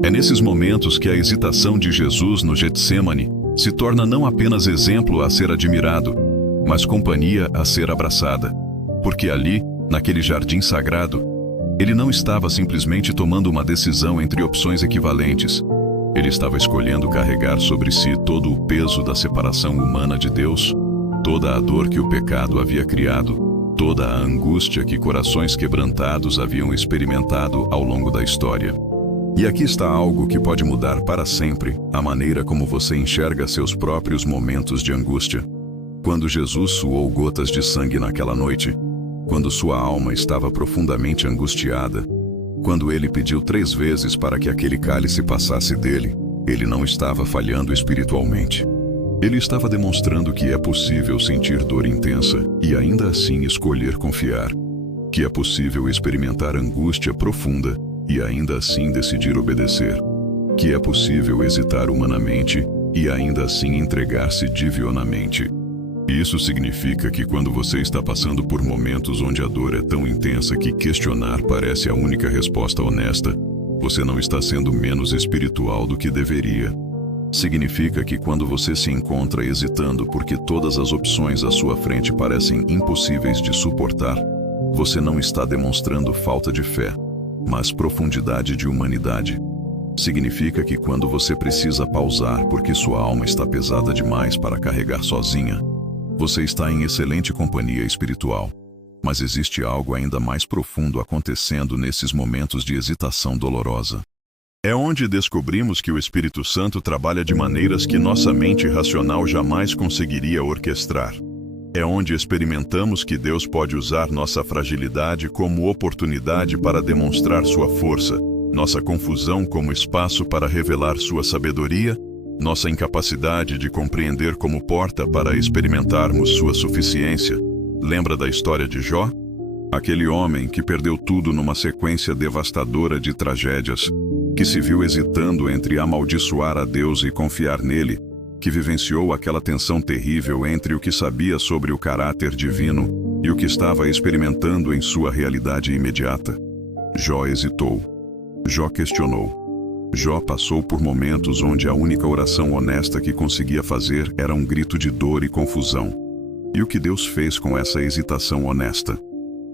É nesses momentos que a hesitação de Jesus no Getsêmani se torna não apenas exemplo a ser admirado, mas companhia a ser abraçada. Porque ali, naquele jardim sagrado, ele não estava simplesmente tomando uma decisão entre opções equivalentes. Ele estava escolhendo carregar sobre si todo o peso da separação humana de Deus, toda a dor que o pecado havia criado, toda a angústia que corações quebrantados haviam experimentado ao longo da história. E aqui está algo que pode mudar para sempre a maneira como você enxerga seus próprios momentos de angústia. Quando Jesus suou gotas de sangue naquela noite, quando sua alma estava profundamente angustiada, quando ele pediu 3 vezes para que aquele cálice passasse dele, ele não estava falhando espiritualmente. Ele estava demonstrando que é possível sentir dor intensa e ainda assim escolher confiar. Que é possível experimentar angústia profunda e ainda assim decidir obedecer. Que é possível hesitar humanamente e ainda assim entregar-se divinamente. Isso significa que quando você está passando por momentos onde a dor é tão intensa que questionar parece a única resposta honesta, você não está sendo menos espiritual do que deveria. Significa que quando você se encontra hesitando porque todas as opções à sua frente parecem impossíveis de suportar, você não está demonstrando falta de fé, mas profundidade de humanidade. Significa que quando você precisa pausar porque sua alma está pesada demais para carregar sozinha, você está em excelente companhia espiritual. Mas existe algo ainda mais profundo acontecendo nesses momentos de hesitação dolorosa. É onde descobrimos que o Espírito Santo trabalha de maneiras que nossa mente racional jamais conseguiria orquestrar. É onde experimentamos que Deus pode usar nossa fragilidade como oportunidade para demonstrar sua força, nossa confusão como espaço para revelar sua sabedoria, nossa incapacidade de compreender como porta para experimentarmos sua suficiência. Lembra da história de Jó? Aquele homem que perdeu tudo numa sequência devastadora de tragédias, que se viu hesitando entre amaldiçoar a Deus e confiar nele, que vivenciou aquela tensão terrível entre o que sabia sobre o caráter divino e o que estava experimentando em sua realidade imediata. Jó hesitou. Jó questionou. Jó passou por momentos onde a única oração honesta que conseguia fazer era um grito de dor e confusão. E o que Deus fez com essa hesitação honesta?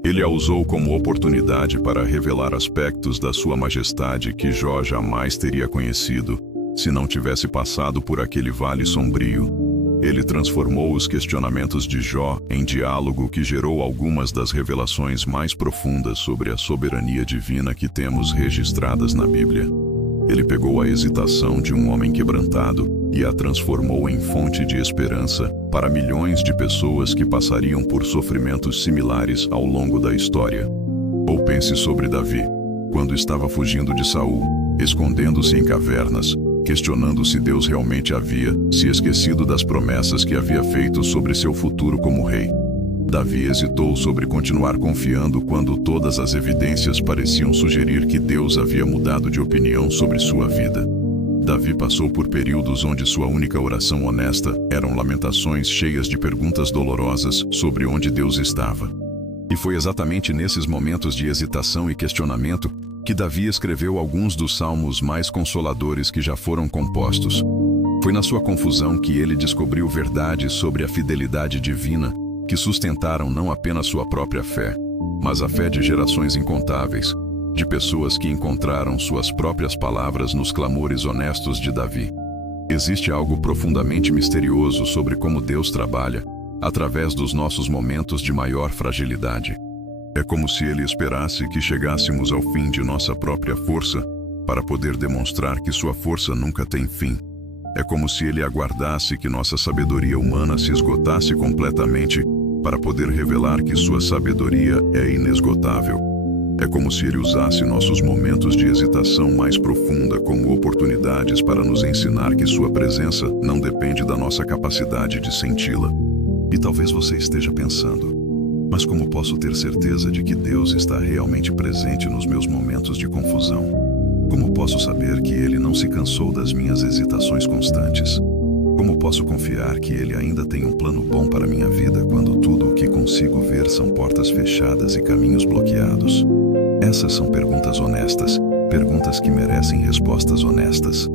Ele a usou como oportunidade para revelar aspectos da sua majestade que Jó jamais teria conhecido, se não tivesse passado por aquele vale sombrio. Ele transformou os questionamentos de Jó em diálogo que gerou algumas das revelações mais profundas sobre a soberania divina que temos registradas na Bíblia. Ele pegou a hesitação de um homem quebrantado e a transformou em fonte de esperança para milhões de pessoas que passariam por sofrimentos similares ao longo da história. Ou pense sobre Davi, quando estava fugindo de Saul, escondendo-se em cavernas, questionando se Deus realmente havia se esquecido das promessas que havia feito sobre seu futuro como rei. Davi hesitou sobre continuar confiando quando todas as evidências pareciam sugerir que Deus havia mudado de opinião sobre sua vida. Davi passou por períodos onde sua única oração honesta eram lamentações cheias de perguntas dolorosas sobre onde Deus estava. E foi exatamente nesses momentos de hesitação e questionamento que Davi escreveu alguns dos salmos mais consoladores que já foram compostos. Foi na sua confusão que ele descobriu verdades sobre a fidelidade divina que sustentaram não apenas sua própria fé, mas a fé de gerações incontáveis, de pessoas que encontraram suas próprias palavras nos clamores honestos de Davi. Existe algo profundamente misterioso sobre como Deus trabalha, através dos nossos momentos de maior fragilidade. É como se Ele esperasse que chegássemos ao fim de nossa própria força, para poder demonstrar que sua força nunca tem fim. É como se Ele aguardasse que nossa sabedoria humana se esgotasse completamente, para poder revelar que sua sabedoria é inesgotável. É como se Ele usasse nossos momentos de hesitação mais profunda como oportunidades para nos ensinar que sua presença não depende da nossa capacidade de senti-la. E talvez você esteja pensando, mas como posso ter certeza de que Deus está realmente presente nos meus momentos de confusão? Como posso saber que Ele não se cansou das minhas hesitações constantes? Como posso confiar que Ele ainda tem um plano bom para minha vida quando tudo o que consigo ver são portas fechadas e caminhos bloqueados? Essas são perguntas honestas, perguntas que merecem respostas honestas.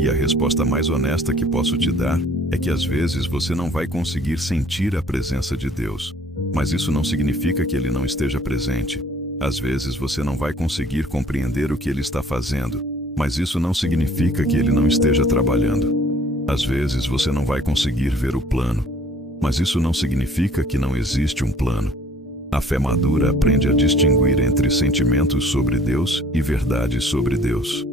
E a resposta mais honesta que posso te dar é que às vezes você não vai conseguir sentir a presença de Deus, mas isso não significa que Ele não esteja presente. Às vezes você não vai conseguir compreender o que Ele está fazendo, mas isso não significa que Ele não esteja trabalhando. Às vezes você não vai conseguir ver o plano, mas isso não significa que não existe um plano. A fé madura aprende a distinguir entre sentimentos sobre Deus e verdades sobre Deus.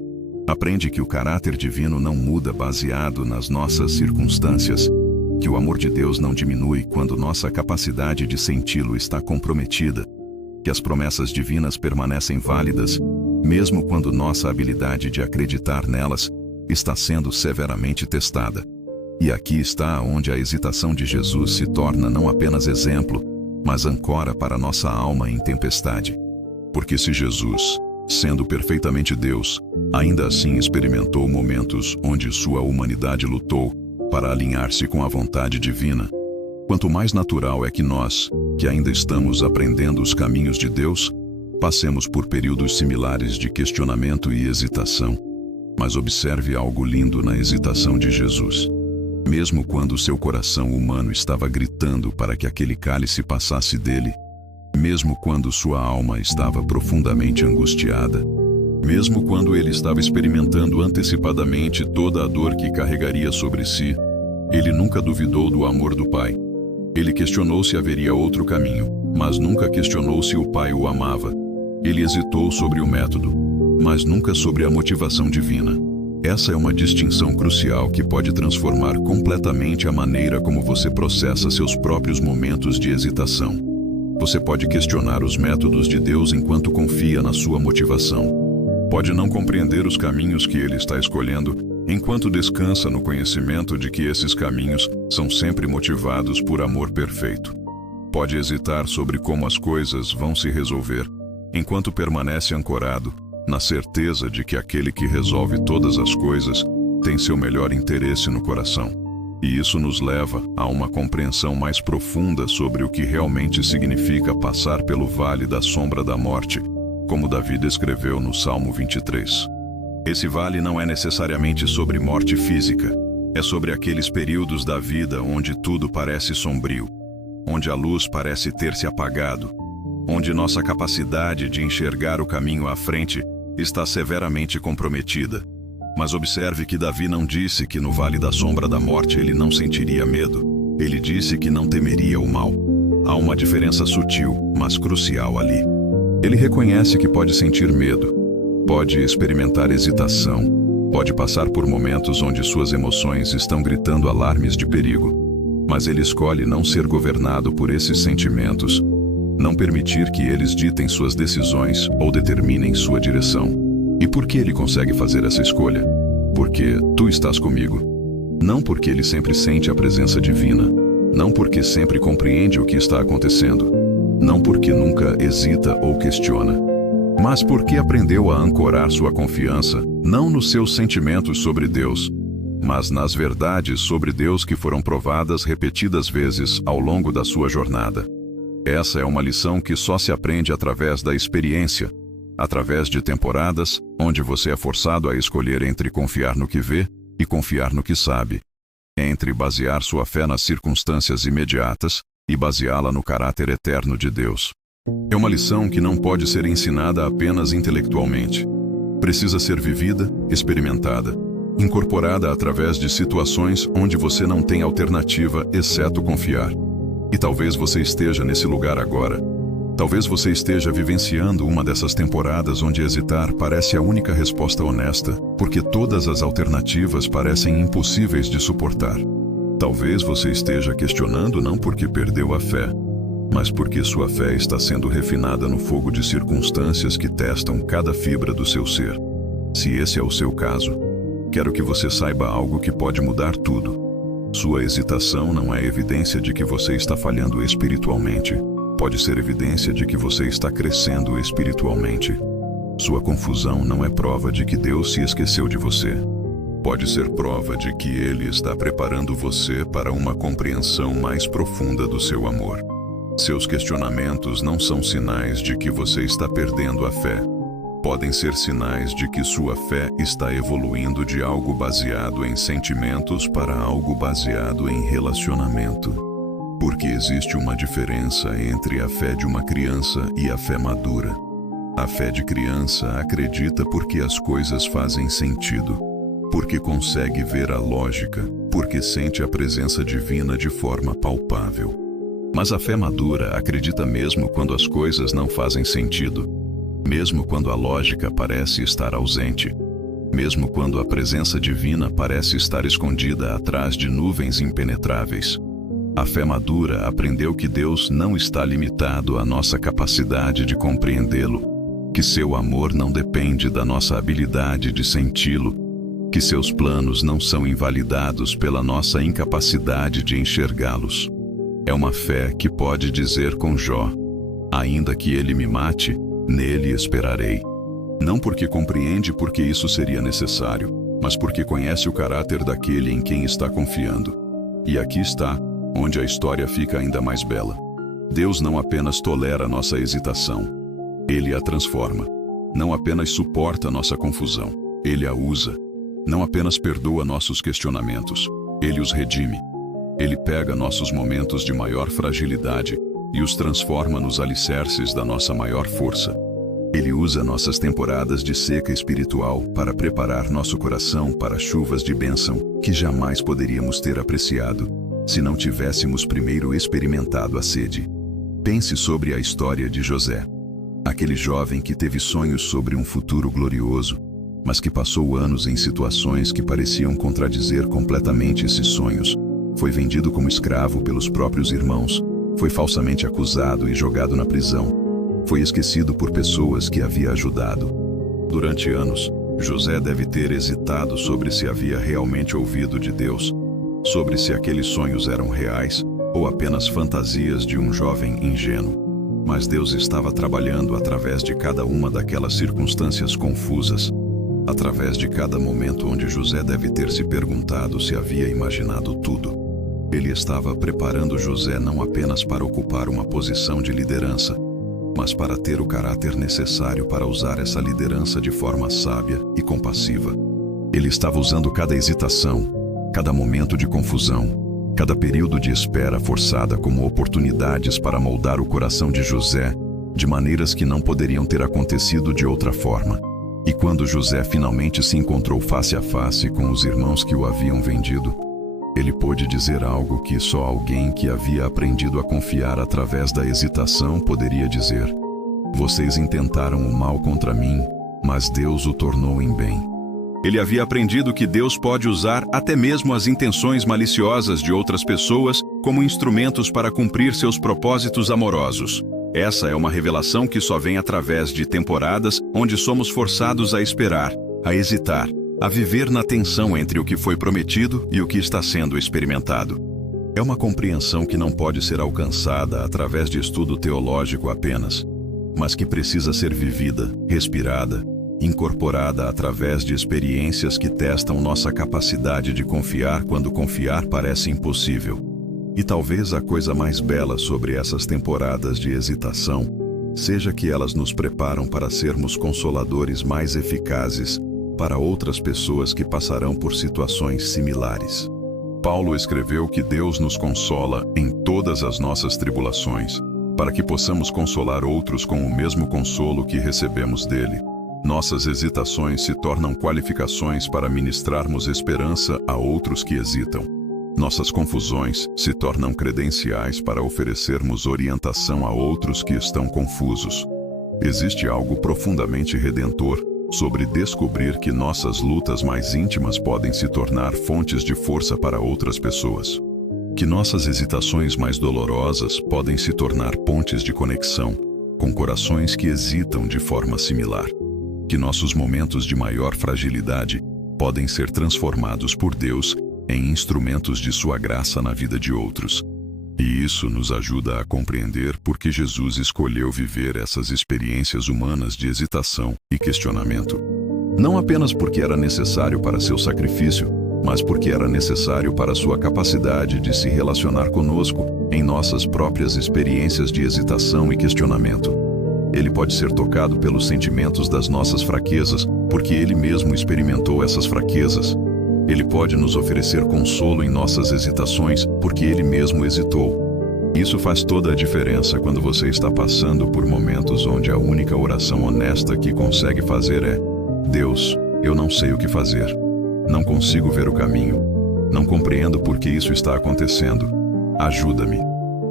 Aprende que o caráter divino não muda baseado nas nossas circunstâncias, que o amor de Deus não diminui quando nossa capacidade de senti-lo está comprometida, que as promessas divinas permanecem válidas, mesmo quando nossa habilidade de acreditar nelas está sendo severamente testada. E aqui está onde a hesitação de Jesus se torna não apenas exemplo, mas ancora para nossa alma em tempestade. Porque se Jesus, sendo perfeitamente Deus, ainda assim experimentou momentos onde sua humanidade lutou para alinhar-se com a vontade divina, quanto mais natural é que nós, que ainda estamos aprendendo os caminhos de Deus, passemos por períodos similares de questionamento e hesitação. Mas observe algo lindo na hesitação de Jesus. Mesmo quando seu coração humano estava gritando para que aquele cálice passasse dele, mesmo quando sua alma estava profundamente angustiada, mesmo quando ele estava experimentando antecipadamente toda a dor que carregaria sobre si, ele nunca duvidou do amor do Pai. Ele questionou se haveria outro caminho, mas nunca questionou se o Pai o amava. Ele hesitou sobre o método, mas nunca sobre a motivação divina. Essa é uma distinção crucial que pode transformar completamente a maneira como você processa seus próprios momentos de hesitação. Você pode questionar os métodos de Deus enquanto confia na sua motivação. Pode não compreender os caminhos que Ele está escolhendo, enquanto descansa no conhecimento de que esses caminhos são sempre motivados por amor perfeito. Pode hesitar sobre como as coisas vão se resolver, enquanto permanece ancorado na certeza de que aquele que resolve todas as coisas tem seu melhor interesse no coração. E isso nos leva a uma compreensão mais profunda sobre o que realmente significa passar pelo vale da sombra da morte, como Davi descreveu no Salmo 23. Esse vale não é necessariamente sobre morte física, é sobre aqueles períodos da vida onde tudo parece sombrio, onde a luz parece ter se apagado, onde nossa capacidade de enxergar o caminho à frente está severamente comprometida. Mas observe que Davi não disse que no vale da sombra da morte ele não sentiria medo. Ele disse que não temeria o mal. Há uma diferença sutil, mas crucial ali. Ele reconhece que pode sentir medo, pode experimentar hesitação, pode passar por momentos onde suas emoções estão gritando alarmes de perigo. Mas ele escolhe não ser governado por esses sentimentos, não permitir que eles ditem suas decisões ou determinem sua direção. E por que ele consegue fazer essa escolha? Porque tu estás comigo. Não porque ele sempre sente a presença divina, não porque sempre compreende o que está acontecendo, não porque nunca hesita ou questiona, mas porque aprendeu a ancorar sua confiança não nos seus sentimentos sobre Deus, mas nas verdades sobre Deus que foram provadas repetidas vezes ao longo da sua jornada. Essa é uma lição que só se aprende através da experiência, através de temporadas onde você é forçado a escolher entre confiar no que vê e confiar no que sabe, entre basear sua fé nas circunstâncias imediatas e baseá-la no caráter eterno de Deus. É uma lição que não pode ser ensinada apenas intelectualmente. Precisa ser vivida, experimentada, incorporada através de situações onde você não tem alternativa exceto confiar. E talvez você esteja nesse lugar agora. Talvez você esteja vivenciando uma dessas temporadas onde hesitar parece a única resposta honesta, porque todas as alternativas parecem impossíveis de suportar. Talvez você esteja questionando não porque perdeu a fé, mas porque sua fé está sendo refinada no fogo de circunstâncias que testam cada fibra do seu ser. Se esse é o seu caso, quero que você saiba algo que pode mudar tudo. Sua hesitação não é evidência de que você está falhando espiritualmente. Pode ser evidência de que você está crescendo espiritualmente. Sua confusão não é prova de que Deus se esqueceu de você. Pode ser prova de que Ele está preparando você para uma compreensão mais profunda do seu amor. Seus questionamentos não são sinais de que você está perdendo a fé. podem ser sinais de que sua fé está evoluindo de algo baseado em sentimentos para algo baseado em relacionamento. Porque existe uma diferença entre a fé de uma criança e a fé madura. A fé de criança acredita porque as coisas fazem sentido, porque consegue ver a lógica, porque sente a presença divina de forma palpável. Mas a fé madura acredita mesmo quando as coisas não fazem sentido, mesmo quando a lógica parece estar ausente, mesmo quando a presença divina parece estar escondida atrás de nuvens impenetráveis. A fé madura aprendeu que Deus não está limitado à nossa capacidade de compreendê-lo, que seu amor não depende da nossa habilidade de senti-lo, que seus planos não são invalidados pela nossa incapacidade de enxergá-los. É uma fé que pode dizer com Jó: ainda que ele me mate, nele esperarei. Não porque compreende porque isso seria necessário, mas porque conhece o caráter daquele em quem está confiando. E aqui está, onde a história fica ainda mais bela. Deus não apenas tolera nossa hesitação, Ele a transforma. Não apenas suporta nossa confusão, Ele a usa. Não apenas perdoa nossos questionamentos, Ele os redime. Ele pega nossos momentos de maior fragilidade e os transforma nos alicerces da nossa maior força. Ele usa nossas temporadas de seca espiritual para preparar nosso coração para chuvas de bênção que jamais poderíamos ter apreciado se não tivéssemos primeiro experimentado a sede. Pense sobre a história de José. Aquele jovem que teve sonhos sobre um futuro glorioso, mas que passou anos em situações que pareciam contradizer completamente esses sonhos. Foi vendido como escravo pelos próprios irmãos, foi falsamente acusado e jogado na prisão. Foi esquecido por pessoas que havia ajudado. Durante anos, José deve ter hesitado sobre se havia realmente ouvido de Deus, sobre se aqueles sonhos eram reais ou apenas fantasias de um jovem ingênuo. Mas Deus estava trabalhando através de cada uma daquelas circunstâncias confusas, através de cada momento onde José deve ter se perguntado se havia imaginado tudo. Ele estava preparando José não apenas para ocupar uma posição de liderança, mas para ter o caráter necessário para usar essa liderança de forma sábia e compassiva. Ele estava usando cada hesitação, cada momento de confusão, cada período de espera forçada como oportunidades para moldar o coração de José de maneiras que não poderiam ter acontecido de outra forma. E quando José finalmente se encontrou face a face com os irmãos que o haviam vendido, ele pôde dizer algo que só alguém que havia aprendido a confiar através da hesitação poderia dizer: vocês intentaram o mal contra mim, mas Deus o tornou em bem. Ele havia aprendido que Deus pode usar até mesmo as intenções maliciosas de outras pessoas como instrumentos para cumprir seus propósitos amorosos. Essa é uma revelação que só vem através de temporadas onde somos forçados a esperar, a hesitar, a viver na tensão entre o que foi prometido e o que está sendo experimentado. É uma compreensão que não pode ser alcançada através de estudo teológico apenas, mas que precisa ser vivida, respirada, incorporada através de experiências que testam nossa capacidade de confiar quando confiar parece impossível. E talvez a coisa mais bela sobre essas temporadas de hesitação seja que elas nos preparam para sermos consoladores mais eficazes para outras pessoas que passarão por situações similares. Paulo escreveu que Deus nos consola em todas as nossas tribulações, para que possamos consolar outros com o mesmo consolo que recebemos dele. Nossas hesitações se tornam qualificações para ministrarmos esperança a outros que hesitam. Nossas confusões se tornam credenciais para oferecermos orientação a outros que estão confusos. Existe algo profundamente redentor sobre descobrir que nossas lutas mais íntimas podem se tornar fontes de força para outras pessoas. Que nossas hesitações mais dolorosas podem se tornar pontes de conexão com corações que hesitam de forma similar. Que nossos momentos de maior fragilidade podem ser transformados por Deus em instrumentos de sua graça na vida de outros. E isso nos ajuda a compreender por que Jesus escolheu viver essas experiências humanas de hesitação e questionamento. Não apenas porque era necessário para seu sacrifício, mas porque era necessário para sua capacidade de se relacionar conosco em nossas próprias experiências de hesitação e questionamento. Ele pode ser tocado pelos sentimentos das nossas fraquezas, porque Ele mesmo experimentou essas fraquezas. Ele pode nos oferecer consolo em nossas hesitações, porque Ele mesmo hesitou. Isso faz toda a diferença quando você está passando por momentos onde a única oração honesta que consegue fazer é: Deus, eu não sei o que fazer. Não consigo ver o caminho. Não compreendo por que isso está acontecendo. Ajuda-me.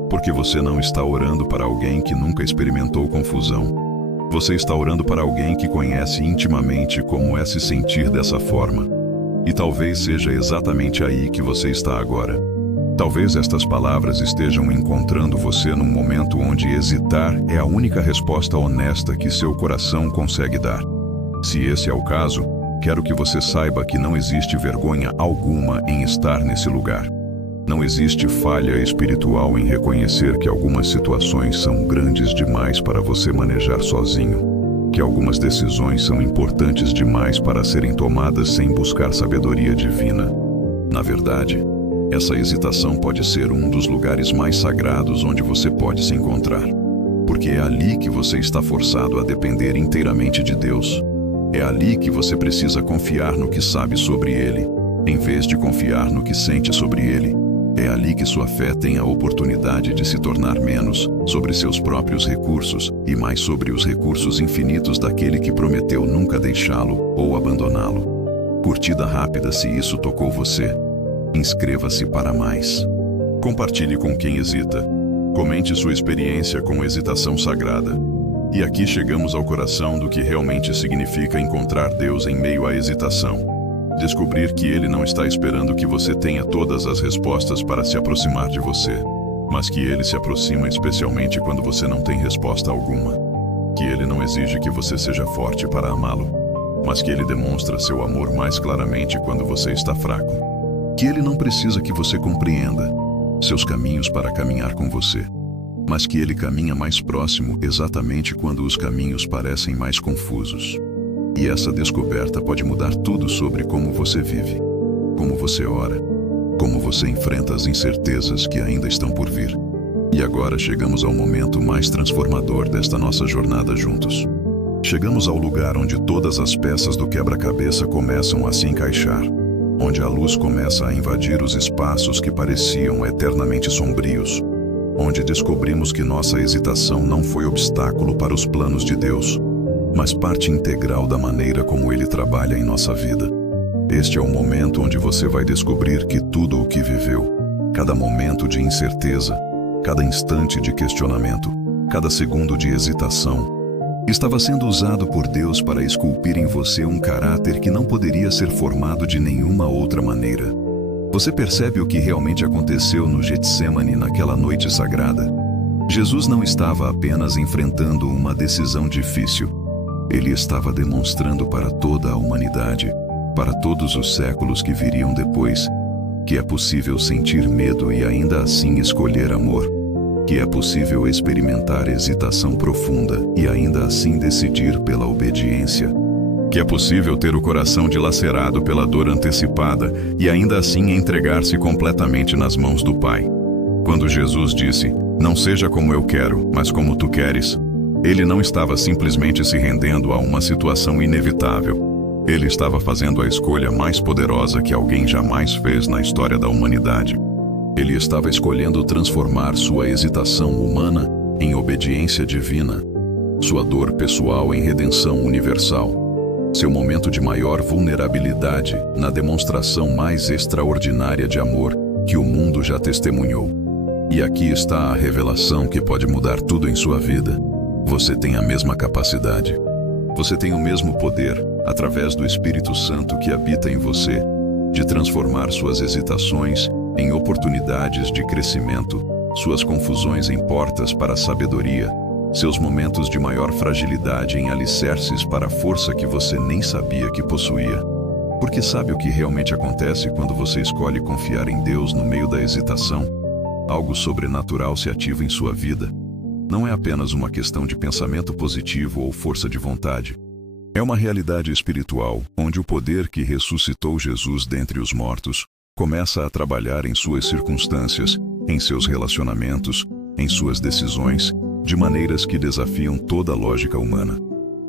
Porque você não está orando para alguém que nunca experimentou confusão. Você está orando para alguém que conhece intimamente como é se sentir dessa forma. E talvez seja exatamente aí que você está agora. Talvez estas palavras estejam encontrando você num momento onde hesitar é a única resposta honesta que seu coração consegue dar. Se esse é o caso, quero que você saiba que não existe vergonha alguma em estar nesse lugar. Não existe falha espiritual em reconhecer que algumas situações são grandes demais para você manejar sozinho, que algumas decisões são importantes demais para serem tomadas sem buscar sabedoria divina. Na verdade, essa hesitação pode ser um dos lugares mais sagrados onde você pode se encontrar, porque é ali que você está forçado a depender inteiramente de Deus. É ali que você precisa confiar no que sabe sobre Ele, em vez de confiar no que sente sobre Ele. É ali que sua fé tem a oportunidade de se tornar menos sobre seus próprios recursos e mais sobre os recursos infinitos daquele que prometeu nunca deixá-lo ou abandoná-lo. Curtida rápida se isso tocou você. Inscreva-se para mais. Compartilhe com quem hesita. Comente sua experiência com hesitação sagrada. E aqui chegamos ao coração do que realmente significa encontrar Deus em meio à hesitação. Descobrir que Ele não está esperando que você tenha todas as respostas para se aproximar de você, mas que Ele se aproxima especialmente quando você não tem resposta alguma. Que Ele não exige que você seja forte para amá-lo, mas que Ele demonstra seu amor mais claramente quando você está fraco. Que Ele não precisa que você compreenda seus caminhos para caminhar com você, mas que Ele caminha mais próximo exatamente quando os caminhos parecem mais confusos. E essa descoberta pode mudar tudo sobre como você vive, como você ora, como você enfrenta as incertezas que ainda estão por vir. E agora chegamos ao momento mais transformador desta nossa jornada juntos. Chegamos ao lugar onde todas as peças do quebra-cabeça começam a se encaixar, onde a luz começa a invadir os espaços que pareciam eternamente sombrios, onde descobrimos que nossa hesitação não foi obstáculo para os planos de Deus, mas parte integral da maneira como Ele trabalha em nossa vida. Este é o momento onde você vai descobrir que tudo o que viveu, cada momento de incerteza, cada instante de questionamento, cada segundo de hesitação, estava sendo usado por Deus para esculpir em você um caráter que não poderia ser formado de nenhuma outra maneira. Você percebe o que realmente aconteceu no Getsêmani naquela noite sagrada? Jesus não estava apenas enfrentando uma decisão difícil. Ele estava demonstrando para toda a humanidade, para todos os séculos que viriam depois, que é possível sentir medo e ainda assim escolher amor, que é possível experimentar hesitação profunda e ainda assim decidir pela obediência, que é possível ter o coração dilacerado pela dor antecipada e ainda assim entregar-se completamente nas mãos do Pai. Quando Jesus disse: "Não seja como eu quero, mas como tu queres", Ele não estava simplesmente se rendendo a uma situação inevitável. Ele estava fazendo a escolha mais poderosa que alguém jamais fez na história da humanidade. Ele estava escolhendo transformar sua hesitação humana em obediência divina, sua dor pessoal em redenção universal, seu momento de maior vulnerabilidade na demonstração mais extraordinária de amor que o mundo já testemunhou. E aqui está a revelação que pode mudar tudo em sua vida. Você tem a mesma capacidade. Você tem o mesmo poder, através do Espírito Santo que habita em você, de transformar suas hesitações em oportunidades de crescimento, suas confusões em portas para a sabedoria, seus momentos de maior fragilidade em alicerces para a força que você nem sabia que possuía. Porque sabe o que realmente acontece quando você escolhe confiar em Deus no meio da hesitação? Algo sobrenatural se ativa em sua vida. Não é apenas uma questão de pensamento positivo ou força de vontade. É uma realidade espiritual, onde o poder que ressuscitou Jesus dentre os mortos começa a trabalhar em suas circunstâncias, em seus relacionamentos, em suas decisões, de maneiras que desafiam toda a lógica humana.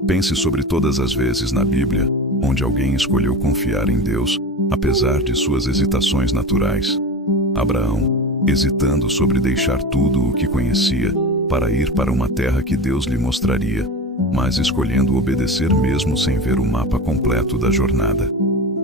Pense sobre todas as vezes na Bíblia onde alguém escolheu confiar em Deus, apesar de suas hesitações naturais. Abraão, hesitando sobre deixar tudo o que conhecia para ir para uma terra que Deus lhe mostraria, mas escolhendo obedecer mesmo sem ver o mapa completo da jornada.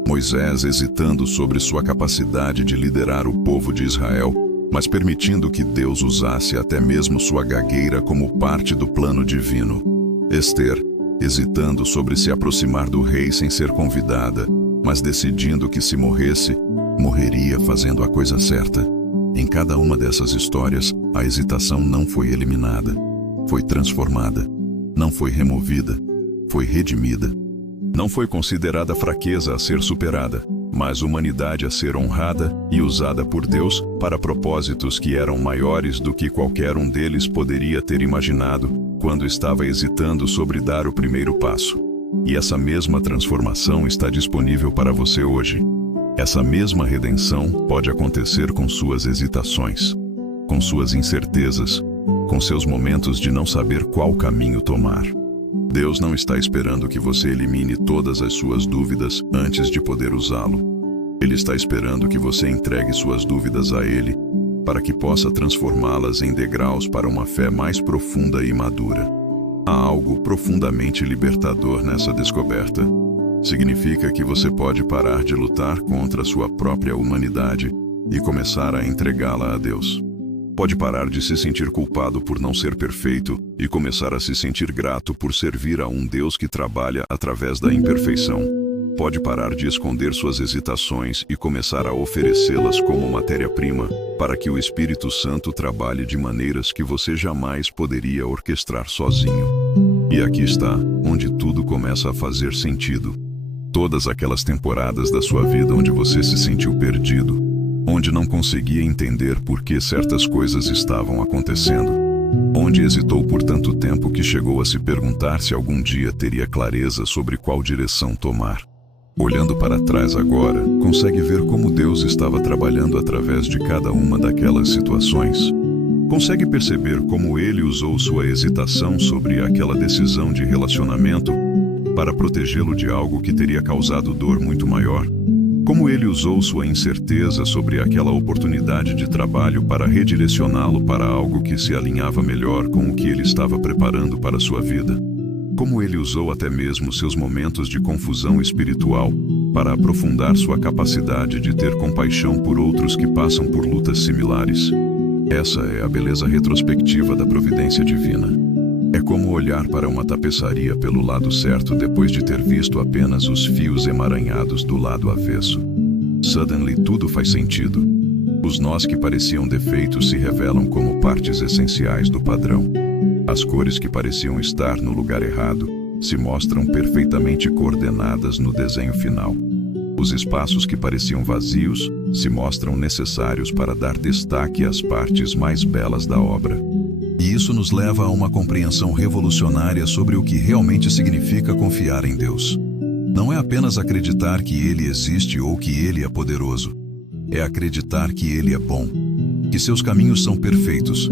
Moisés, hesitando sobre sua capacidade de liderar o povo de Israel, mas permitindo que Deus usasse até mesmo sua gagueira como parte do plano divino. Ester, hesitando sobre se aproximar do rei sem ser convidada, mas decidindo que se morresse, morreria fazendo a coisa certa. Em cada uma dessas histórias, a hesitação não foi eliminada, foi transformada. Não foi removida, foi redimida. Não foi considerada fraqueza a ser superada, mas humanidade a ser honrada e usada por Deus para propósitos que eram maiores do que qualquer um deles poderia ter imaginado quando estava hesitando sobre dar o primeiro passo. E essa mesma transformação está disponível para você hoje. Essa mesma redenção pode acontecer com suas hesitações, com suas incertezas, com seus momentos de não saber qual caminho tomar. Deus não está esperando que você elimine todas as suas dúvidas antes de poder usá-lo. Ele está esperando que você entregue suas dúvidas a Ele, para que possa transformá-las em degraus para uma fé mais profunda e madura. Há algo profundamente libertador nessa descoberta. Significa que você pode parar de lutar contra a sua própria humanidade e começar a entregá-la a Deus. Pode parar de se sentir culpado por não ser perfeito e começar a se sentir grato por servir a um Deus que trabalha através da imperfeição. Pode parar de esconder suas hesitações e começar a oferecê-las como matéria-prima para que o Espírito Santo trabalhe de maneiras que você jamais poderia orquestrar sozinho. E aqui está, onde tudo começa a fazer sentido. Todas aquelas temporadas da sua vida onde você se sentiu perdido, onde não conseguia entender por que certas coisas estavam acontecendo, onde hesitou por tanto tempo que chegou a se perguntar se algum dia teria clareza sobre qual direção tomar. Olhando para trás agora, consegue ver como Deus estava trabalhando através de cada uma daquelas situações? Consegue perceber como Ele usou sua hesitação sobre aquela decisão de relacionamento para protegê-lo de algo que teria causado dor muito maior? Como Ele usou sua incerteza sobre aquela oportunidade de trabalho para redirecioná-lo para algo que se alinhava melhor com o que Ele estava preparando para a sua vida? Como Ele usou até mesmo seus momentos de confusão espiritual para aprofundar sua capacidade de ter compaixão por outros que passam por lutas similares? Essa é a beleza retrospectiva da providência divina. É como olhar para uma tapeçaria pelo lado certo depois de ter visto apenas os fios emaranhados do lado avesso. Suddenly tudo faz sentido. Os nós que pareciam defeitos se revelam como partes essenciais do padrão. As cores que pareciam estar no lugar errado se mostram perfeitamente coordenadas no desenho final. Os espaços que pareciam vazios se mostram necessários para dar destaque às partes mais belas da obra. E isso nos leva a uma compreensão revolucionária sobre o que realmente significa confiar em Deus. Não é apenas acreditar que Ele existe ou que Ele é poderoso. É acreditar que Ele é bom, que seus caminhos são perfeitos,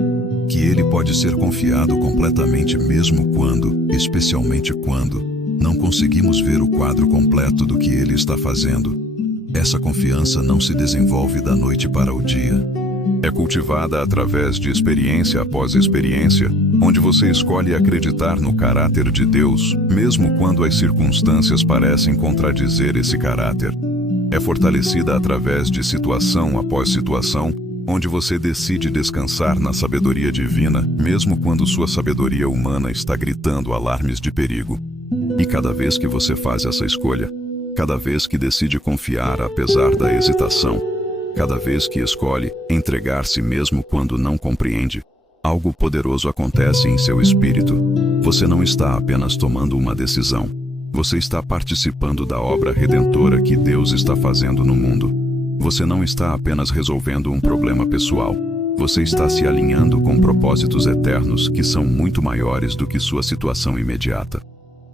que Ele pode ser confiado completamente mesmo quando, especialmente quando, não conseguimos ver o quadro completo do que Ele está fazendo. Essa confiança não se desenvolve da noite para o dia. É cultivada através de experiência após experiência, onde você escolhe acreditar no caráter de Deus, mesmo quando as circunstâncias parecem contradizer esse caráter. É fortalecida através de situação após situação, onde você decide descansar na sabedoria divina, mesmo quando sua sabedoria humana está gritando alarmes de perigo. E cada vez que você faz essa escolha, cada vez que decide confiar apesar da hesitação, cada vez que escolhe entregar-se mesmo quando não compreende, algo poderoso acontece em seu espírito. Você não está apenas tomando uma decisão. Você está participando da obra redentora que Deus está fazendo no mundo. Você não está apenas resolvendo um problema pessoal. Você está se alinhando com propósitos eternos que são muito maiores do que sua situação imediata.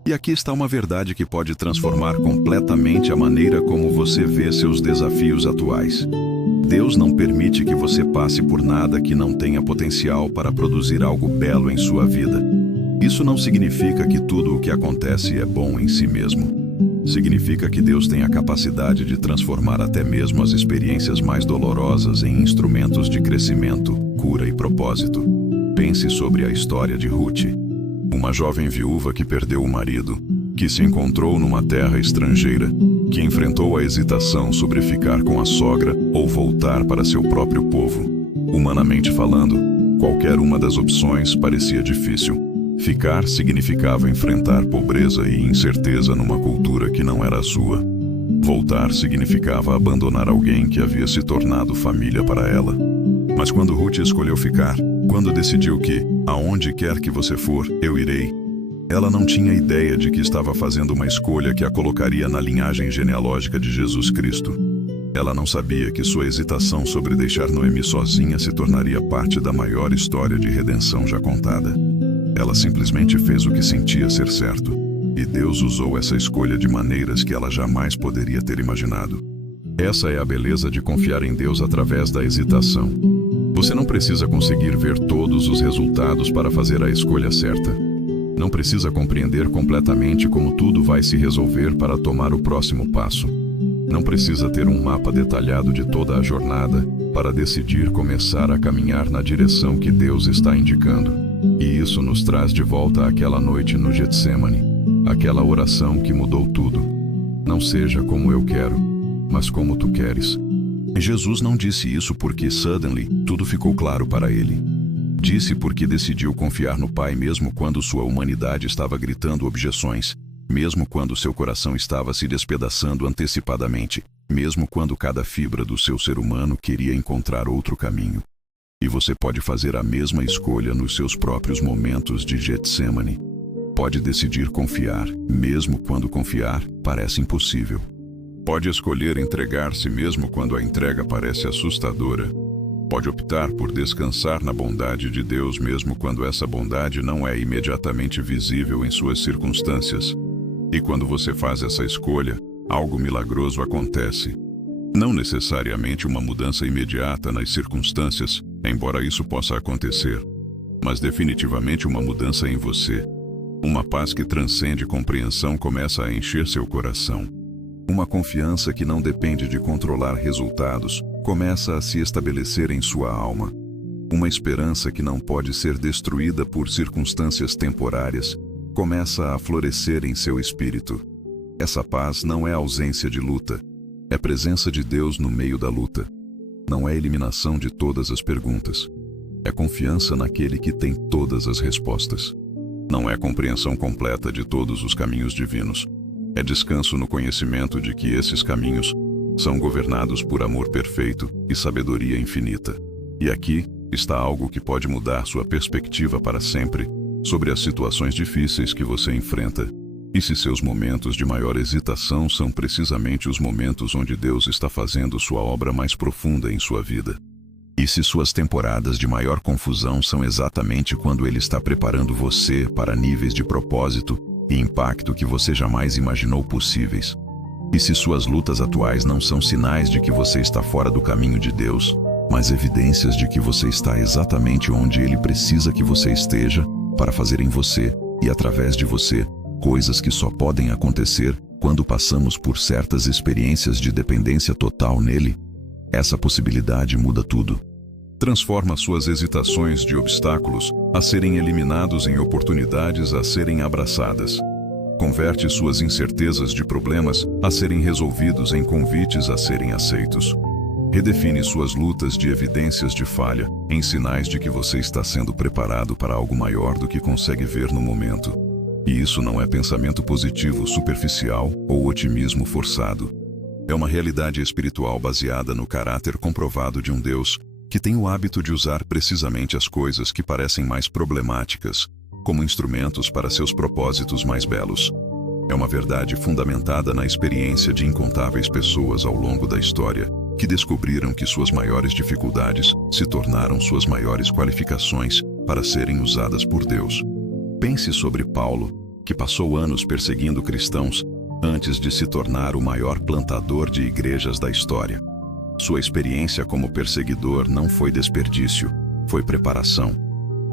E aqui está uma verdade que pode transformar completamente a maneira como você vê seus desafios atuais. Deus não permite que você passe por nada que não tenha potencial para produzir algo belo em sua vida. Isso não significa que tudo o que acontece é bom em si mesmo. Significa que Deus tem a capacidade de transformar até mesmo as experiências mais dolorosas em instrumentos de crescimento, cura e propósito. Pense sobre a história de Ruth, uma jovem viúva que perdeu o marido, que se encontrou numa terra estrangeira, que enfrentou a hesitação sobre ficar com a sogra ou voltar para seu próprio povo. Humanamente falando, qualquer uma das opções parecia difícil. Ficar significava enfrentar pobreza e incerteza numa cultura que não era a sua. Voltar significava abandonar alguém que havia se tornado família para ela. Mas quando Ruth escolheu ficar, quando decidiu que, aonde quer que você for, eu irei, ela não tinha ideia de que estava fazendo uma escolha que a colocaria na linhagem genealógica de Jesus Cristo. Ela não sabia que sua hesitação sobre deixar Noemi sozinha se tornaria parte da maior história de redenção já contada. Ela simplesmente fez o que sentia ser certo, e Deus usou essa escolha de maneiras que ela jamais poderia ter imaginado. Essa é a beleza de confiar em Deus através da hesitação. Você não precisa conseguir ver todos os resultados para fazer a escolha certa. Não precisa compreender completamente como tudo vai se resolver para tomar o próximo passo. Não precisa ter um mapa detalhado de toda a jornada para decidir começar a caminhar na direção que Deus está indicando. E isso nos traz de volta àquela noite no Getsemane, aquela oração que mudou tudo. Não seja como eu quero, mas como tu queres. Jesus não disse isso porque, suddenly, tudo ficou claro para ele. Disse porque decidiu confiar no Pai mesmo quando sua humanidade estava gritando objeções, mesmo quando seu coração estava se despedaçando antecipadamente, mesmo quando cada fibra do seu ser humano queria encontrar outro caminho. E você pode fazer a mesma escolha nos seus próprios momentos de Getsemane. Pode decidir confiar, mesmo quando confiar parece impossível. Pode escolher entregar-se mesmo quando a entrega parece assustadora. Pode optar por descansar na bondade de Deus mesmo quando essa bondade não é imediatamente visível em suas circunstâncias. E quando você faz essa escolha, algo milagroso acontece. Não necessariamente uma mudança imediata nas circunstâncias, embora isso possa acontecer, mas definitivamente uma mudança em você. Uma paz que transcende compreensão começa a encher seu coração. Uma confiança que não depende de controlar resultados começa a se estabelecer em sua alma. Uma esperança que não pode ser destruída por circunstâncias temporárias começa a florescer em seu espírito. Essa paz não é ausência de luta, é presença de Deus no meio da luta. Não é eliminação de todas as perguntas. É confiança naquele que tem todas as respostas. Não é compreensão completa de todos os caminhos divinos. É descanso no conhecimento de que esses caminhos são governados por amor perfeito e sabedoria infinita. E aqui está algo que pode mudar sua perspectiva para sempre sobre as situações difíceis que você enfrenta. E se seus momentos de maior hesitação são precisamente os momentos onde Deus está fazendo sua obra mais profunda em sua vida? E se suas temporadas de maior confusão são exatamente quando Ele está preparando você para níveis de propósito e impacto que você jamais imaginou possíveis? E se suas lutas atuais não são sinais de que você está fora do caminho de Deus, mas evidências de que você está exatamente onde Ele precisa que você esteja para fazer em você e através de você coisas que só podem acontecer quando passamos por certas experiências de dependência total nele? Essa possibilidade muda tudo. Transforma suas hesitações de obstáculos a serem eliminados em oportunidades a serem abraçadas. Converte suas incertezas de problemas a serem resolvidos em convites a serem aceitos. Redefine suas lutas de evidências de falha em sinais de que você está sendo preparado para algo maior do que consegue ver no momento. E isso não é pensamento positivo superficial ou otimismo forçado. É uma realidade espiritual baseada no caráter comprovado de um Deus que tem o hábito de usar precisamente as coisas que parecem mais problemáticas como instrumentos para seus propósitos mais belos. É uma verdade fundamentada na experiência de incontáveis pessoas ao longo da história que descobriram que suas maiores dificuldades se tornaram suas maiores qualificações para serem usadas por Deus. Pense sobre Paulo, que passou anos perseguindo cristãos antes de se tornar o maior plantador de igrejas da história. Sua experiência como perseguidor não foi desperdício, foi preparação.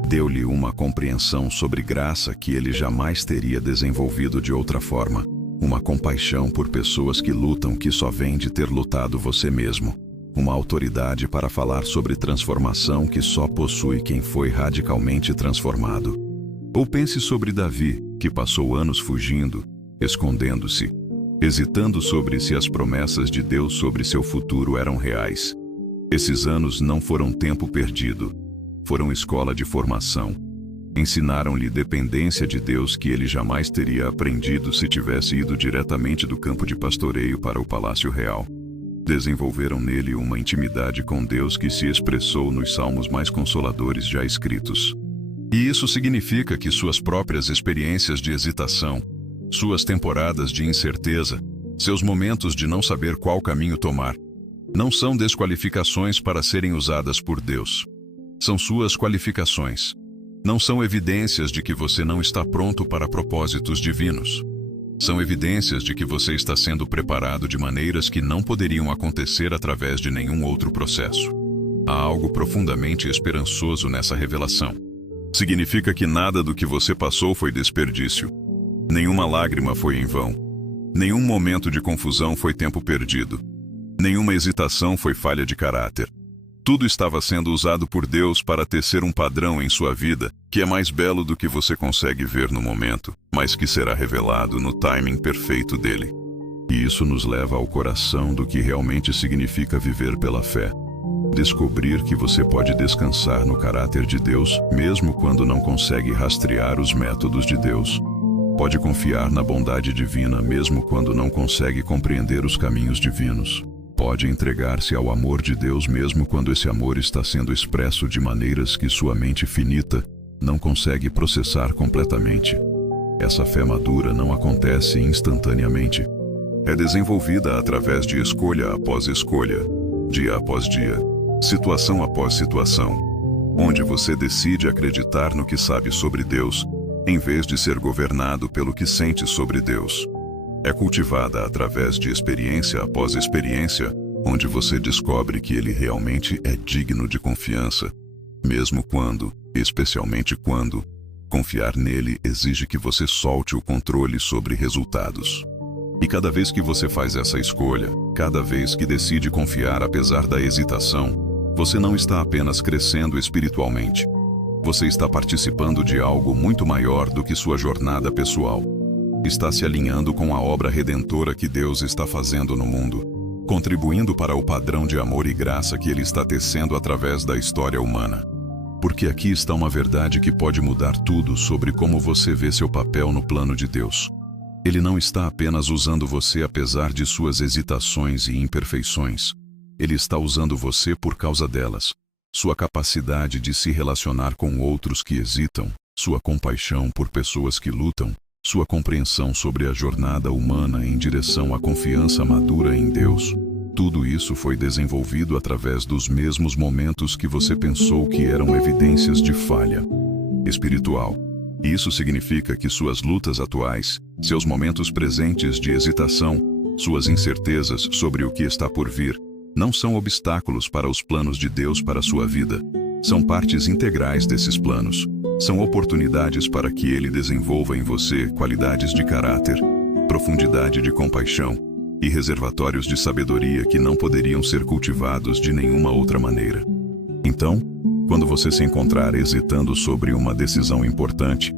Deu-lhe uma compreensão sobre graça que ele jamais teria desenvolvido de outra forma. Uma compaixão por pessoas que lutam que só vem de ter lutado você mesmo. Uma autoridade para falar sobre transformação que só possui quem foi radicalmente transformado. Ou pense sobre Davi, que passou anos fugindo, escondendo-se, hesitando sobre se as promessas de Deus sobre seu futuro eram reais. Esses anos não foram tempo perdido, foram escola de formação. Ensinaram-lhe dependência de Deus que ele jamais teria aprendido se tivesse ido diretamente do campo de pastoreio para o palácio real. Desenvolveram nele uma intimidade com Deus que se expressou nos salmos mais consoladores já escritos. E isso significa que suas próprias experiências de hesitação, suas temporadas de incerteza, seus momentos de não saber qual caminho tomar, não são desqualificações para serem usadas por Deus. São suas qualificações. Não são evidências de que você não está pronto para propósitos divinos. São evidências de que você está sendo preparado de maneiras que não poderiam acontecer através de nenhum outro processo. Há algo profundamente esperançoso nessa revelação. Significa que nada do que você passou foi desperdício. Nenhuma lágrima foi em vão. Nenhum momento de confusão foi tempo perdido. Nenhuma hesitação foi falha de caráter. Tudo estava sendo usado por Deus para tecer um padrão em sua vida, que é mais belo do que você consegue ver no momento, mas que será revelado no timing perfeito dele. E isso nos leva ao coração do que realmente significa viver pela fé. Descobrir que você pode descansar no caráter de Deus, mesmo quando não consegue rastrear os métodos de Deus. Pode confiar na bondade divina, mesmo quando não consegue compreender os caminhos divinos. Pode entregar-se ao amor de Deus mesmo quando esse amor está sendo expresso de maneiras que sua mente finita não consegue processar completamente. Essa fé madura não acontece instantaneamente. É desenvolvida através de escolha após escolha, dia após dia, situação após situação, onde você decide acreditar no que sabe sobre Deus, em vez de ser governado pelo que sente sobre Deus. É cultivada através de experiência após experiência, onde você descobre que ele realmente é digno de confiança, mesmo quando, especialmente quando, confiar nele exige que você solte o controle sobre resultados. E cada vez que você faz essa escolha, cada vez que decide confiar apesar da hesitação, você não está apenas crescendo espiritualmente. Você está participando de algo muito maior do que sua jornada pessoal. Está se alinhando com a obra redentora que Deus está fazendo no mundo, contribuindo para o padrão de amor e graça que Ele está tecendo através da história humana. Porque aqui está uma verdade que pode mudar tudo sobre como você vê seu papel no plano de Deus. Ele não está apenas usando você apesar de suas hesitações e imperfeições. Ele está usando você por causa delas. Sua capacidade de se relacionar com outros que hesitam, sua compaixão por pessoas que lutam, sua compreensão sobre a jornada humana em direção à confiança madura em Deus. Tudo isso foi desenvolvido através dos mesmos momentos que você pensou que eram evidências de falha espiritual. Isso significa que suas lutas atuais, seus momentos presentes de hesitação, suas incertezas sobre o que está por vir, não são obstáculos para os planos de Deus para sua vida. São partes integrais desses planos. São oportunidades para que Ele desenvolva em você qualidades de caráter, profundidade de compaixão e reservatórios de sabedoria que não poderiam ser cultivados de nenhuma outra maneira. Então, quando você se encontrar hesitando sobre uma decisão importante,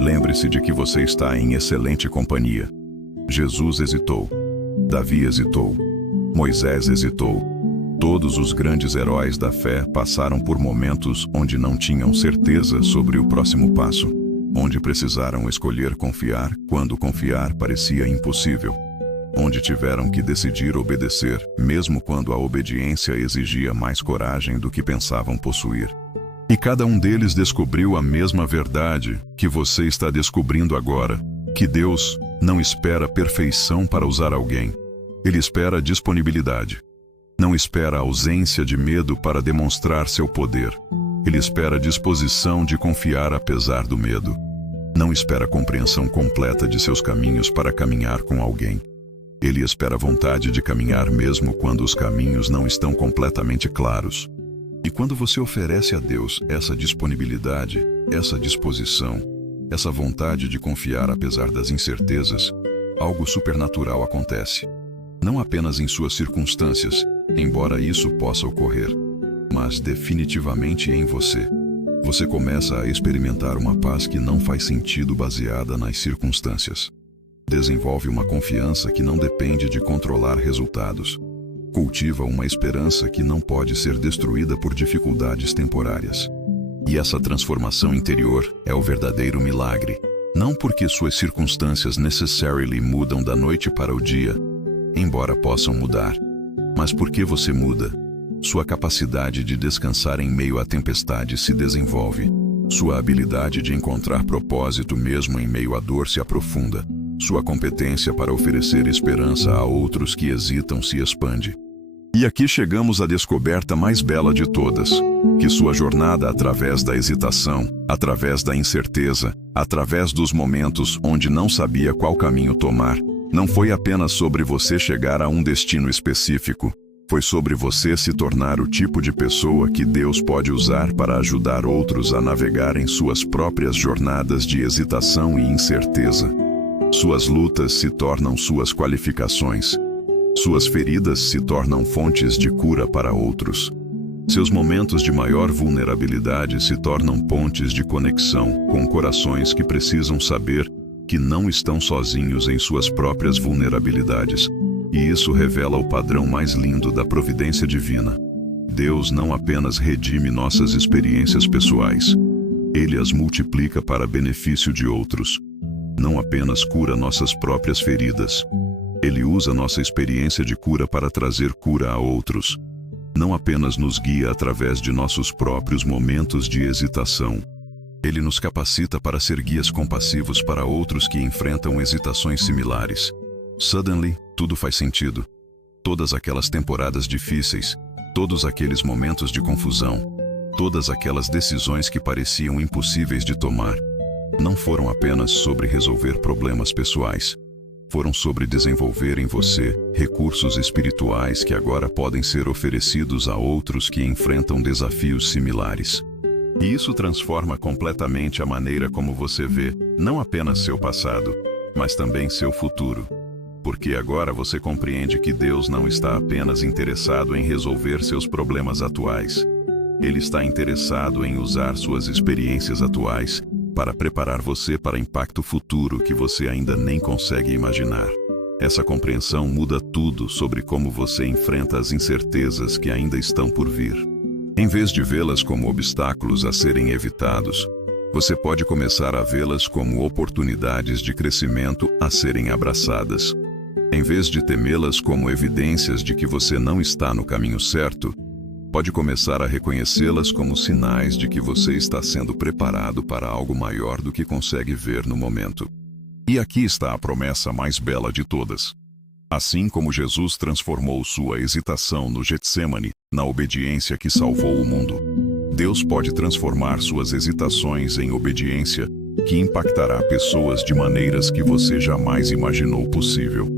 lembre-se de que você está em excelente companhia. Jesus hesitou. Davi hesitou. Moisés hesitou. Todos os grandes heróis da fé passaram por momentos onde não tinham certeza sobre o próximo passo, onde precisaram escolher confiar quando confiar parecia impossível, onde tiveram que decidir obedecer, mesmo quando a obediência exigia mais coragem do que pensavam possuir. E cada um deles descobriu a mesma verdade que você está descobrindo agora, que Deus não espera perfeição para usar alguém. Ele espera disponibilidade. Não espera a ausência de medo para demonstrar seu poder. Ele espera disposição de confiar apesar do medo. Não espera compreensão completa de seus caminhos para caminhar com alguém. Ele espera a vontade de caminhar mesmo quando os caminhos não estão completamente claros. E quando você oferece a Deus essa disponibilidade, essa disposição, essa vontade de confiar apesar das incertezas, algo supernatural acontece. Não apenas em suas circunstâncias, embora isso possa ocorrer, mas definitivamente em você. Você começa a experimentar uma paz que não faz sentido baseada nas circunstâncias. Desenvolve uma confiança que não depende de controlar resultados. Cultiva uma esperança que não pode ser destruída por dificuldades temporárias. E essa transformação interior é o verdadeiro milagre. Não porque suas circunstâncias necessariamente mudam da noite para o dia, embora possam mudar, mas porque você muda. Sua capacidade de descansar em meio à tempestade se desenvolve. Sua habilidade de encontrar propósito mesmo em meio à dor se aprofunda. Sua competência para oferecer esperança a outros que hesitam se expande. E aqui chegamos à descoberta mais bela de todas, que sua jornada através da hesitação, através da incerteza, através dos momentos onde não sabia qual caminho tomar, não foi apenas sobre você chegar a um destino específico, foi sobre você se tornar o tipo de pessoa que Deus pode usar para ajudar outros a navegar em suas próprias jornadas de hesitação e incerteza. Suas lutas se tornam suas qualificações. Suas feridas se tornam fontes de cura para outros. Seus momentos de maior vulnerabilidade se tornam pontes de conexão com corações que precisam saber que não estão sozinhos em suas próprias vulnerabilidades. E isso revela o padrão mais lindo da providência divina. Deus não apenas redime nossas experiências pessoais. Ele as multiplica para benefício de outros. Não apenas cura nossas próprias feridas. Ele usa nossa experiência de cura para trazer cura a outros. Não apenas nos guia através de nossos próprios momentos de hesitação. Ele nos capacita para ser guias compassivos para outros que enfrentam hesitações similares. Suddenly, tudo faz sentido. Todas aquelas temporadas difíceis, todos aqueles momentos de confusão, todas aquelas decisões que pareciam impossíveis de tomar, não foram apenas sobre resolver problemas pessoais. Foram sobre desenvolver em você recursos espirituais que agora podem ser oferecidos a outros que enfrentam desafios similares. E isso transforma completamente a maneira como você vê, não apenas seu passado, mas também seu futuro. Porque agora você compreende que Deus não está apenas interessado em resolver seus problemas atuais. Ele está interessado em usar suas experiências atuais para preparar você para impacto futuro que você ainda nem consegue imaginar. Essa compreensão muda tudo sobre como você enfrenta as incertezas que ainda estão por vir. Em vez de vê-las como obstáculos a serem evitados, você pode começar a vê-las como oportunidades de crescimento a serem abraçadas. Em vez de temê-las como evidências de que você não está no caminho certo, pode começar a reconhecê-las como sinais de que você está sendo preparado para algo maior do que consegue ver no momento. E aqui está a promessa mais bela de todas. Assim como Jesus transformou sua hesitação no Getsêmani, na obediência que salvou o mundo, Deus pode transformar suas hesitações em obediência, que impactará pessoas de maneiras que você jamais imaginou possível.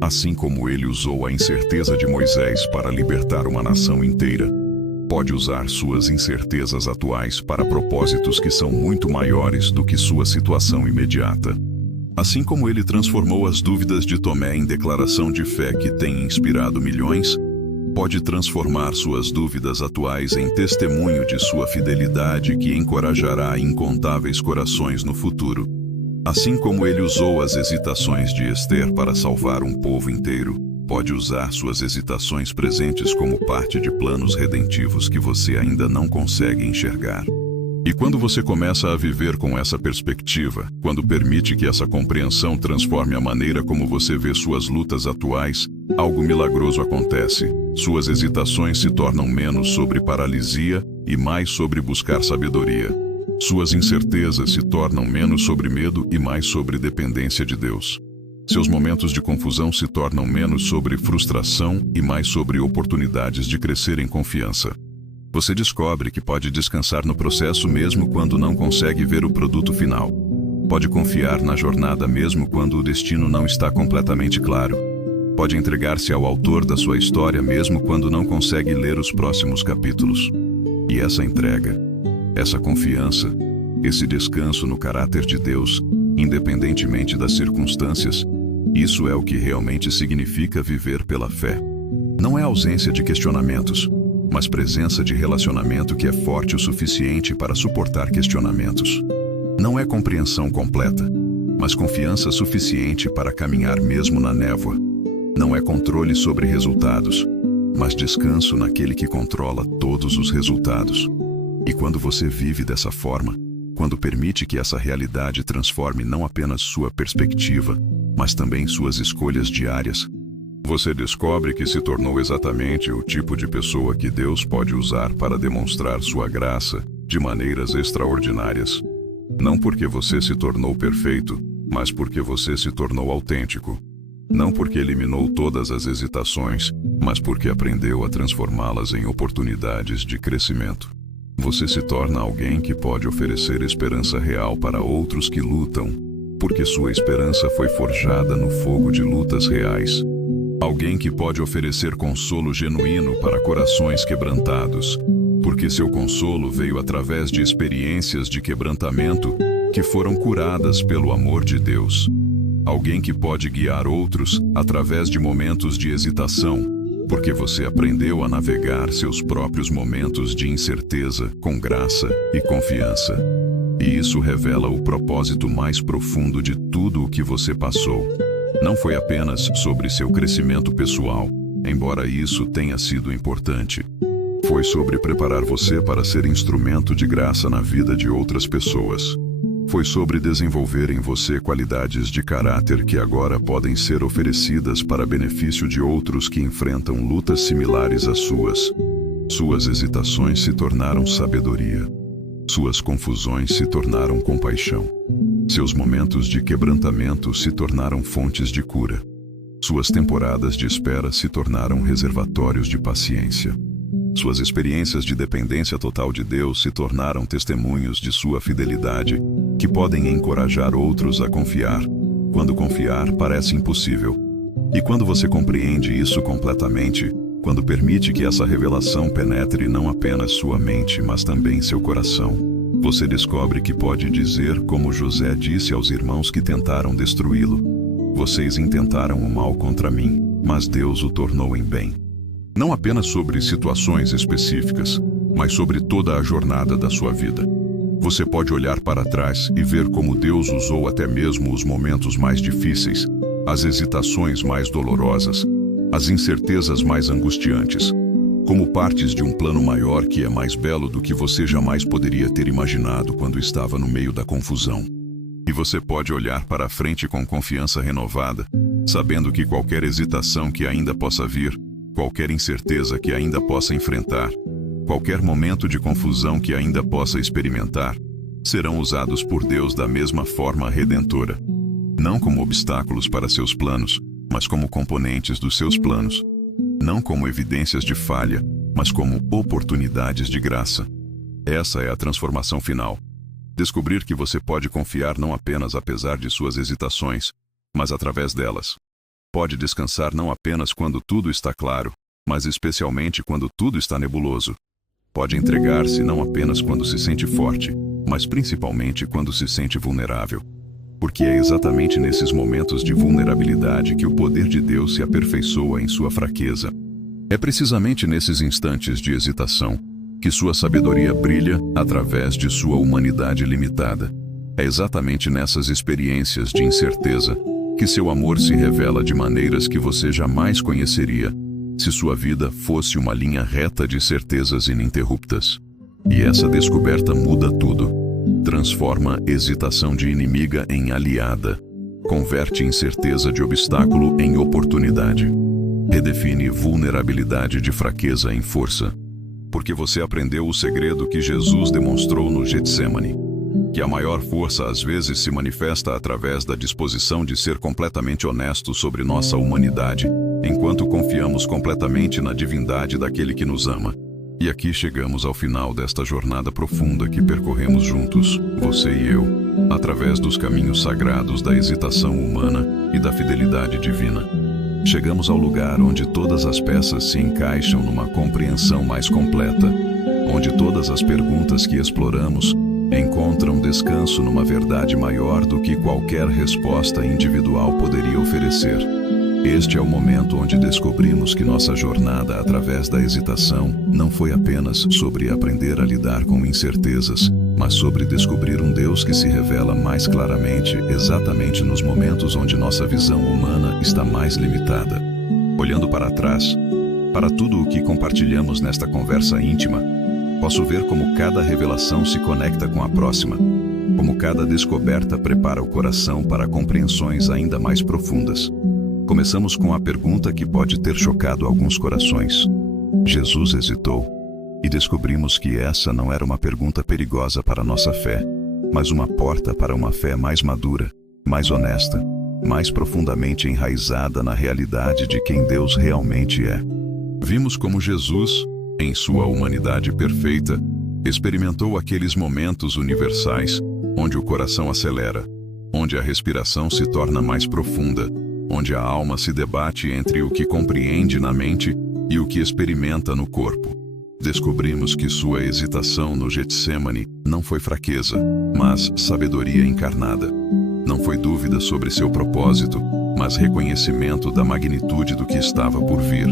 Assim como ele usou a incerteza de Moisés para libertar uma nação inteira, pode usar suas incertezas atuais para propósitos que são muito maiores do que sua situação imediata. Assim como ele transformou as dúvidas de Tomé em declaração de fé que tem inspirado milhões, pode transformar suas dúvidas atuais em testemunho de sua fidelidade que encorajará incontáveis corações no futuro. Assim como ele usou as hesitações de Esther para salvar um povo inteiro, pode usar suas hesitações presentes como parte de planos redentivos que você ainda não consegue enxergar. E quando você começa a viver com essa perspectiva, quando permite que essa compreensão transforme a maneira como você vê suas lutas atuais, algo milagroso acontece. Suas hesitações se tornam menos sobre paralisia e mais sobre buscar sabedoria. Suas incertezas se tornam menos sobre medo e mais sobre dependência de Deus. Seus momentos de confusão se tornam menos sobre frustração e mais sobre oportunidades de crescer em confiança. Você descobre que pode descansar no processo mesmo quando não consegue ver o produto final. Pode confiar na jornada mesmo quando o destino não está completamente claro. Pode entregar-se ao autor da sua história mesmo quando não consegue ler os próximos capítulos. E essa entrega, essa confiança, esse descanso no caráter de Deus, independentemente das circunstâncias, isso é o que realmente significa viver pela fé. Não é ausência de questionamentos, mas presença de relacionamento que é forte o suficiente para suportar questionamentos. Não é compreensão completa, mas confiança suficiente para caminhar mesmo na névoa. Não é controle sobre resultados, mas descanso naquele que controla todos os resultados. E quando você vive dessa forma, quando permite que essa realidade transforme não apenas sua perspectiva, mas também suas escolhas diárias, você descobre que se tornou exatamente o tipo de pessoa que Deus pode usar para demonstrar sua graça de maneiras extraordinárias. Não porque você se tornou perfeito, mas porque você se tornou autêntico. Não porque eliminou todas as hesitações, mas porque aprendeu a transformá-las em oportunidades de crescimento. Você se torna alguém que pode oferecer esperança real para outros que lutam, porque sua esperança foi forjada no fogo de lutas reais. Alguém que pode oferecer consolo genuíno para corações quebrantados, porque seu consolo veio através de experiências de quebrantamento que foram curadas pelo amor de Deus. Alguém que pode guiar outros através de momentos de hesitação, porque você aprendeu a navegar seus próprios momentos de incerteza com graça e confiança. E isso revela o propósito mais profundo de tudo o que você passou. Não foi apenas sobre seu crescimento pessoal, embora isso tenha sido importante. Foi sobre preparar você para ser instrumento de graça na vida de outras pessoas. Foi sobre desenvolver em você qualidades de caráter que agora podem ser oferecidas para benefício de outros que enfrentam lutas similares às suas. Suas hesitações se tornaram sabedoria. Suas confusões se tornaram compaixão. Seus momentos de quebrantamento se tornaram fontes de cura. Suas temporadas de espera se tornaram reservatórios de paciência. Suas experiências de dependência total de Deus se tornaram testemunhos de sua fidelidade, que podem encorajar outros a confiar, quando confiar parece impossível. E quando você compreende isso completamente, quando permite que essa revelação penetre não apenas sua mente, mas também seu coração, você descobre que pode dizer como José disse aos irmãos que tentaram destruí-lo: vocês intentaram o mal contra mim, mas Deus o tornou em bem. Não apenas sobre situações específicas, mas sobre toda a jornada da sua vida. Você pode olhar para trás e ver como Deus usou até mesmo os momentos mais difíceis, as hesitações mais dolorosas, as incertezas mais angustiantes, como partes de um plano maior que é mais belo do que você jamais poderia ter imaginado quando estava no meio da confusão. E você pode olhar para a frente com confiança renovada, sabendo que qualquer hesitação que ainda possa vir, qualquer incerteza que ainda possa enfrentar, qualquer momento de confusão que ainda possa experimentar, serão usados por Deus da mesma forma redentora. Não como obstáculos para seus planos, mas como componentes dos seus planos. Não como evidências de falha, mas como oportunidades de graça. Essa é a transformação final. Descobrir que você pode confiar não apenas apesar de suas hesitações, mas através delas. Pode descansar não apenas quando tudo está claro, mas especialmente quando tudo está nebuloso. Pode entregar-se não apenas quando se sente forte, mas principalmente quando se sente vulnerável. Porque é exatamente nesses momentos de vulnerabilidade que o poder de Deus se aperfeiçoa em sua fraqueza. É precisamente nesses instantes de hesitação que sua sabedoria brilha através de sua humanidade limitada. É exatamente nessas experiências de incerteza que seu amor se revela de maneiras que você jamais conheceria se sua vida fosse uma linha reta de certezas ininterruptas. E essa descoberta muda tudo. Transforma hesitação de inimiga em aliada. Converte incerteza de obstáculo em oportunidade. Redefine vulnerabilidade de fraqueza em força. Porque você aprendeu o segredo que Jesus demonstrou no Getsemane. Que a maior força às vezes se manifesta através da disposição de ser completamente honesto sobre nossa humanidade, enquanto confiamos completamente na divindade daquele que nos ama. E aqui chegamos ao final desta jornada profunda que percorremos juntos, você e eu, através dos caminhos sagrados da hesitação humana e da fidelidade divina. chegamos ao lugar onde todas as peças se encaixam numa compreensão mais completa, onde todas as perguntas que exploramos encontram descanso numa verdade maior do que qualquer resposta individual poderia oferecer. Este é o momento onde descobrimos que nossa jornada através da hesitação não foi apenas sobre aprender a lidar com incertezas, mas sobre descobrir um Deus que se revela mais claramente exatamente nos momentos onde nossa visão humana está mais limitada. Olhando para trás, para tudo o que compartilhamos nesta conversa íntima, posso ver como cada revelação se conecta com a próxima, como cada descoberta prepara o coração para compreensões ainda mais profundas. Começamos com a pergunta que pode ter chocado alguns corações. Jesus hesitou, e descobrimos que essa não era uma pergunta perigosa para nossa fé, mas uma porta para uma fé mais madura, mais honesta, mais profundamente enraizada na realidade de quem Deus realmente é. Vimos como Jesus, em sua humanidade perfeita, experimentou aqueles momentos universais, onde o coração acelera, onde a respiração se torna mais profunda, onde a alma se debate entre o que compreende na mente e o que experimenta no corpo. Descobrimos que sua hesitação no Getsêmani não foi fraqueza, mas sabedoria encarnada. Não foi dúvida sobre seu propósito, mas reconhecimento da magnitude do que estava por vir.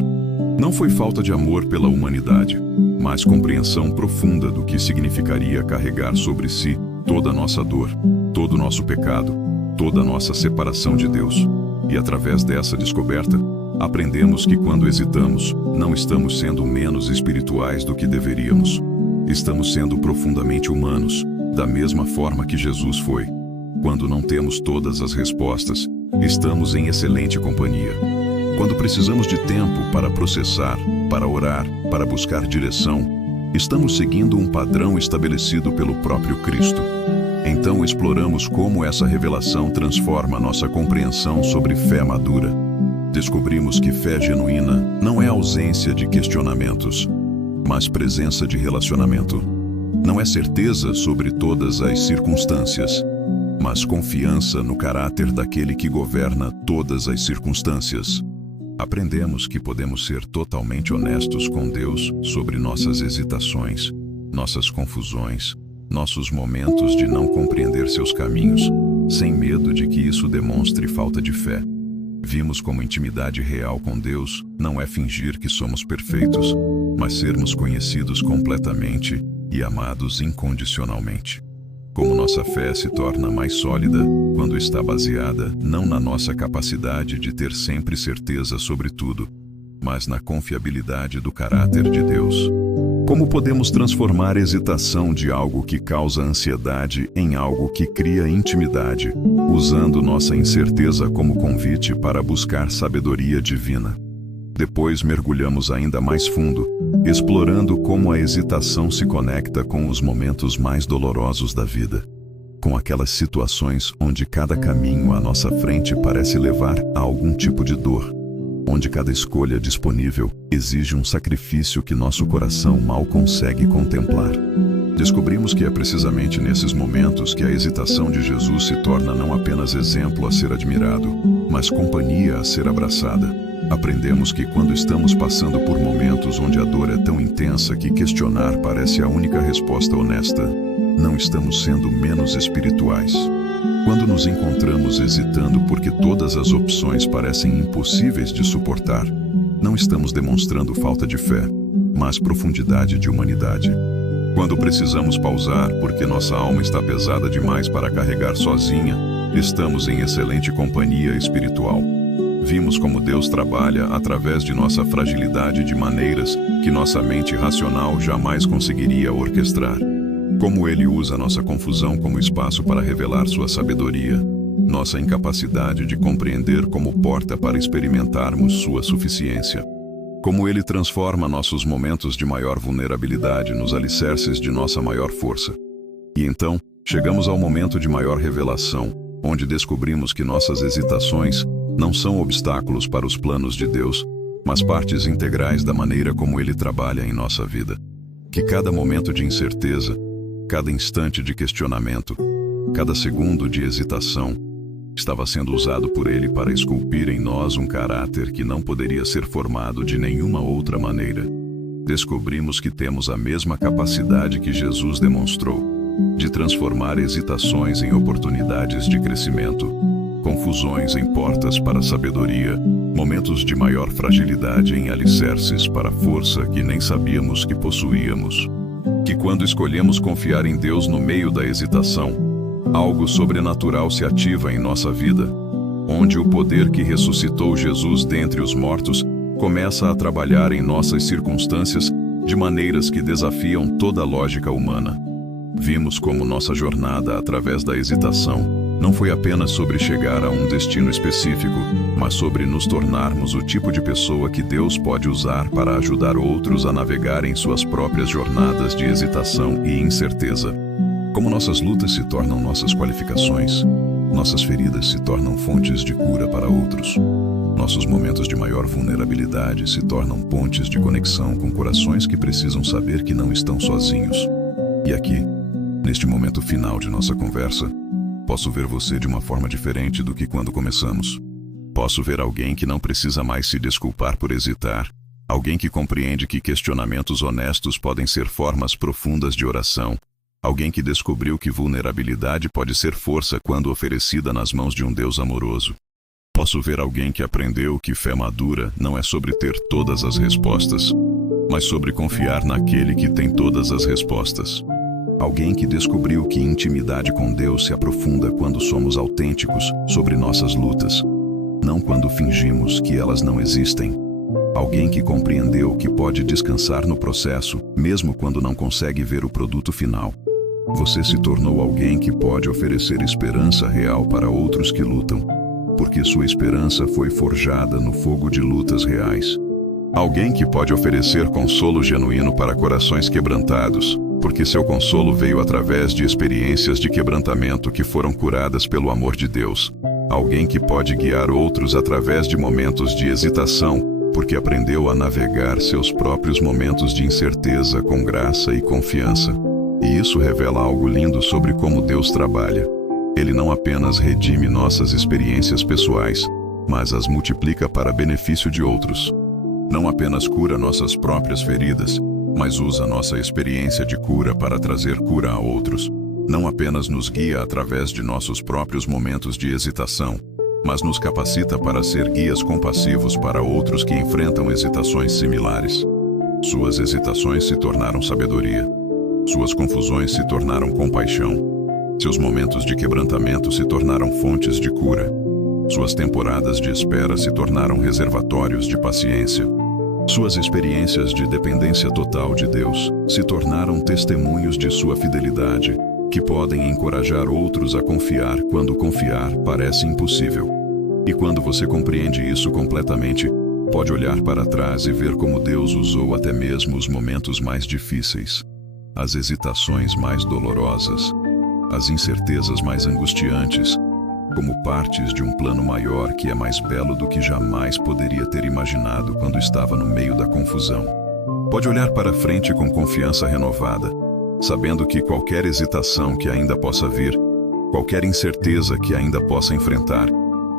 Não foi falta de amor pela humanidade, mas compreensão profunda do que significaria carregar sobre si toda a nossa dor, todo o nosso pecado, toda a nossa separação de Deus. E através dessa descoberta, aprendemos que quando hesitamos, não estamos sendo menos espirituais do que deveríamos. Estamos sendo profundamente humanos, da mesma forma que Jesus foi. Quando não temos todas as respostas, estamos em excelente companhia. Quando precisamos de tempo para processar, para orar, para buscar direção, estamos seguindo um padrão estabelecido pelo próprio Cristo. Então exploramos como essa revelação transforma nossa compreensão sobre fé madura. Descobrimos que fé genuína não é ausência de questionamentos, mas presença de relacionamento. Não é certeza sobre todas as circunstâncias, mas confiança no caráter daquele que governa todas as circunstâncias. Aprendemos que podemos ser totalmente honestos com Deus sobre nossas hesitações, nossas confusões, nossos momentos de não compreender seus caminhos, sem medo de que isso demonstre falta de fé. Vimos como intimidade real com Deus não é fingir que somos perfeitos, mas sermos conhecidos completamente e amados incondicionalmente. Como nossa fé se torna mais sólida quando está baseada não na nossa capacidade de ter sempre certeza sobre tudo, mas na confiabilidade do caráter de Deus. Como podemos transformar a hesitação de algo que causa ansiedade em algo que cria intimidade, usando nossa incerteza como convite para buscar sabedoria divina? Depois mergulhamos ainda mais fundo, explorando como a hesitação se conecta com os momentos mais dolorosos da vida, com aquelas situações onde cada caminho à nossa frente parece levar a algum tipo de dor, onde cada escolha disponível exige um sacrifício que nosso coração mal consegue contemplar. Descobrimos que é precisamente nesses momentos que a hesitação de Jesus se torna não apenas exemplo a ser admirado, mas companhia a ser abraçada. Aprendemos que quando estamos passando por momentos onde a dor é tão intensa que questionar parece a única resposta honesta, não estamos sendo menos espirituais. Quando nos encontramos hesitando porque todas as opções parecem impossíveis de suportar, não estamos demonstrando falta de fé, mas profundidade de humanidade. Quando precisamos pausar porque nossa alma está pesada demais para carregar sozinha, estamos em excelente companhia espiritual. Vimos como Deus trabalha através de nossa fragilidade de maneiras que nossa mente racional jamais conseguiria orquestrar. Como Ele usa nossa confusão como espaço para revelar sua sabedoria, nossa incapacidade de compreender como porta para experimentarmos sua suficiência. Como Ele transforma nossos momentos de maior vulnerabilidade nos alicerces de nossa maior força. E então, chegamos ao momento de maior revelação, onde descobrimos que nossas hesitações não são obstáculos para os planos de Deus, mas partes integrais da maneira como Ele trabalha em nossa vida. Que cada momento de incerteza, cada instante de questionamento, cada segundo de hesitação, Estava sendo usado por Ele para esculpir em nós um caráter que não poderia ser formado de nenhuma outra maneira. Descobrimos que temos a mesma capacidade que Jesus demonstrou, de transformar hesitações em oportunidades de crescimento, confusões em portas para a sabedoria, momentos de maior fragilidade em alicerces para a força que nem sabíamos que possuíamos. Que quando escolhemos confiar em Deus no meio da hesitação, algo sobrenatural se ativa em nossa vida, onde o poder que ressuscitou Jesus dentre os mortos começa a trabalhar em nossas circunstâncias de maneiras que desafiam toda a lógica humana. Vimos como nossa jornada através da hesitação não foi apenas sobre chegar a um destino específico, mas sobre nos tornarmos o tipo de pessoa que Deus pode usar para ajudar outros a navegar em suas próprias jornadas de hesitação e incerteza. Como nossas lutas se tornam nossas qualificações, nossas feridas se tornam fontes de cura para outros. Nossos momentos de maior vulnerabilidade se tornam pontes de conexão com corações que precisam saber que não estão sozinhos. E aqui, neste momento final de nossa conversa, posso ver você de uma forma diferente do que quando começamos. Posso ver alguém que não precisa mais se desculpar por hesitar, alguém que compreende que questionamentos honestos podem ser formas profundas de oração, alguém que descobriu que vulnerabilidade pode ser força quando oferecida nas mãos de um Deus amoroso. Posso ver alguém que aprendeu que fé madura não é sobre ter todas as respostas, mas sobre confiar naquele que tem todas as respostas. Alguém que descobriu que intimidade com Deus se aprofunda quando somos autênticos sobre nossas lutas, não quando fingimos que elas não existem. Alguém que compreendeu que pode descansar no processo, mesmo quando não consegue ver o produto final. Você se tornou alguém que pode oferecer esperança real para outros que lutam, porque sua esperança foi forjada no fogo de lutas reais. Alguém que pode oferecer consolo genuíno para corações quebrantados, porque seu consolo veio através de experiências de quebrantamento que foram curadas pelo amor de Deus. Alguém que pode guiar outros através de momentos de hesitação, porque aprendeu a navegar seus próprios momentos de incerteza com graça e confiança. E isso revela algo lindo sobre como Deus trabalha. Ele não apenas redime nossas experiências pessoais, mas as multiplica para benefício de outros. Não apenas cura nossas próprias feridas, mas usa nossa experiência de cura para trazer cura a outros. Não apenas nos guia através de nossos próprios momentos de hesitação, mas nos capacita para ser guias compassivos para outros que enfrentam hesitações similares. Suas hesitações se tornaram sabedoria. Suas confusões se tornaram compaixão. Seus momentos de quebrantamento se tornaram fontes de cura. Suas temporadas de espera se tornaram reservatórios de paciência. Suas experiências de dependência total de Deus se tornaram testemunhos de sua fidelidade, que podem encorajar outros a confiar quando confiar parece impossível. E quando você compreende isso completamente, pode olhar para trás e ver como Deus usou até mesmo os momentos mais difíceis, as hesitações mais dolorosas, as incertezas mais angustiantes, como partes de um plano maior que é mais belo do que jamais poderia ter imaginado quando estava no meio da confusão. Pode olhar para frente com confiança renovada, sabendo que qualquer hesitação que ainda possa vir, qualquer incerteza que ainda possa enfrentar,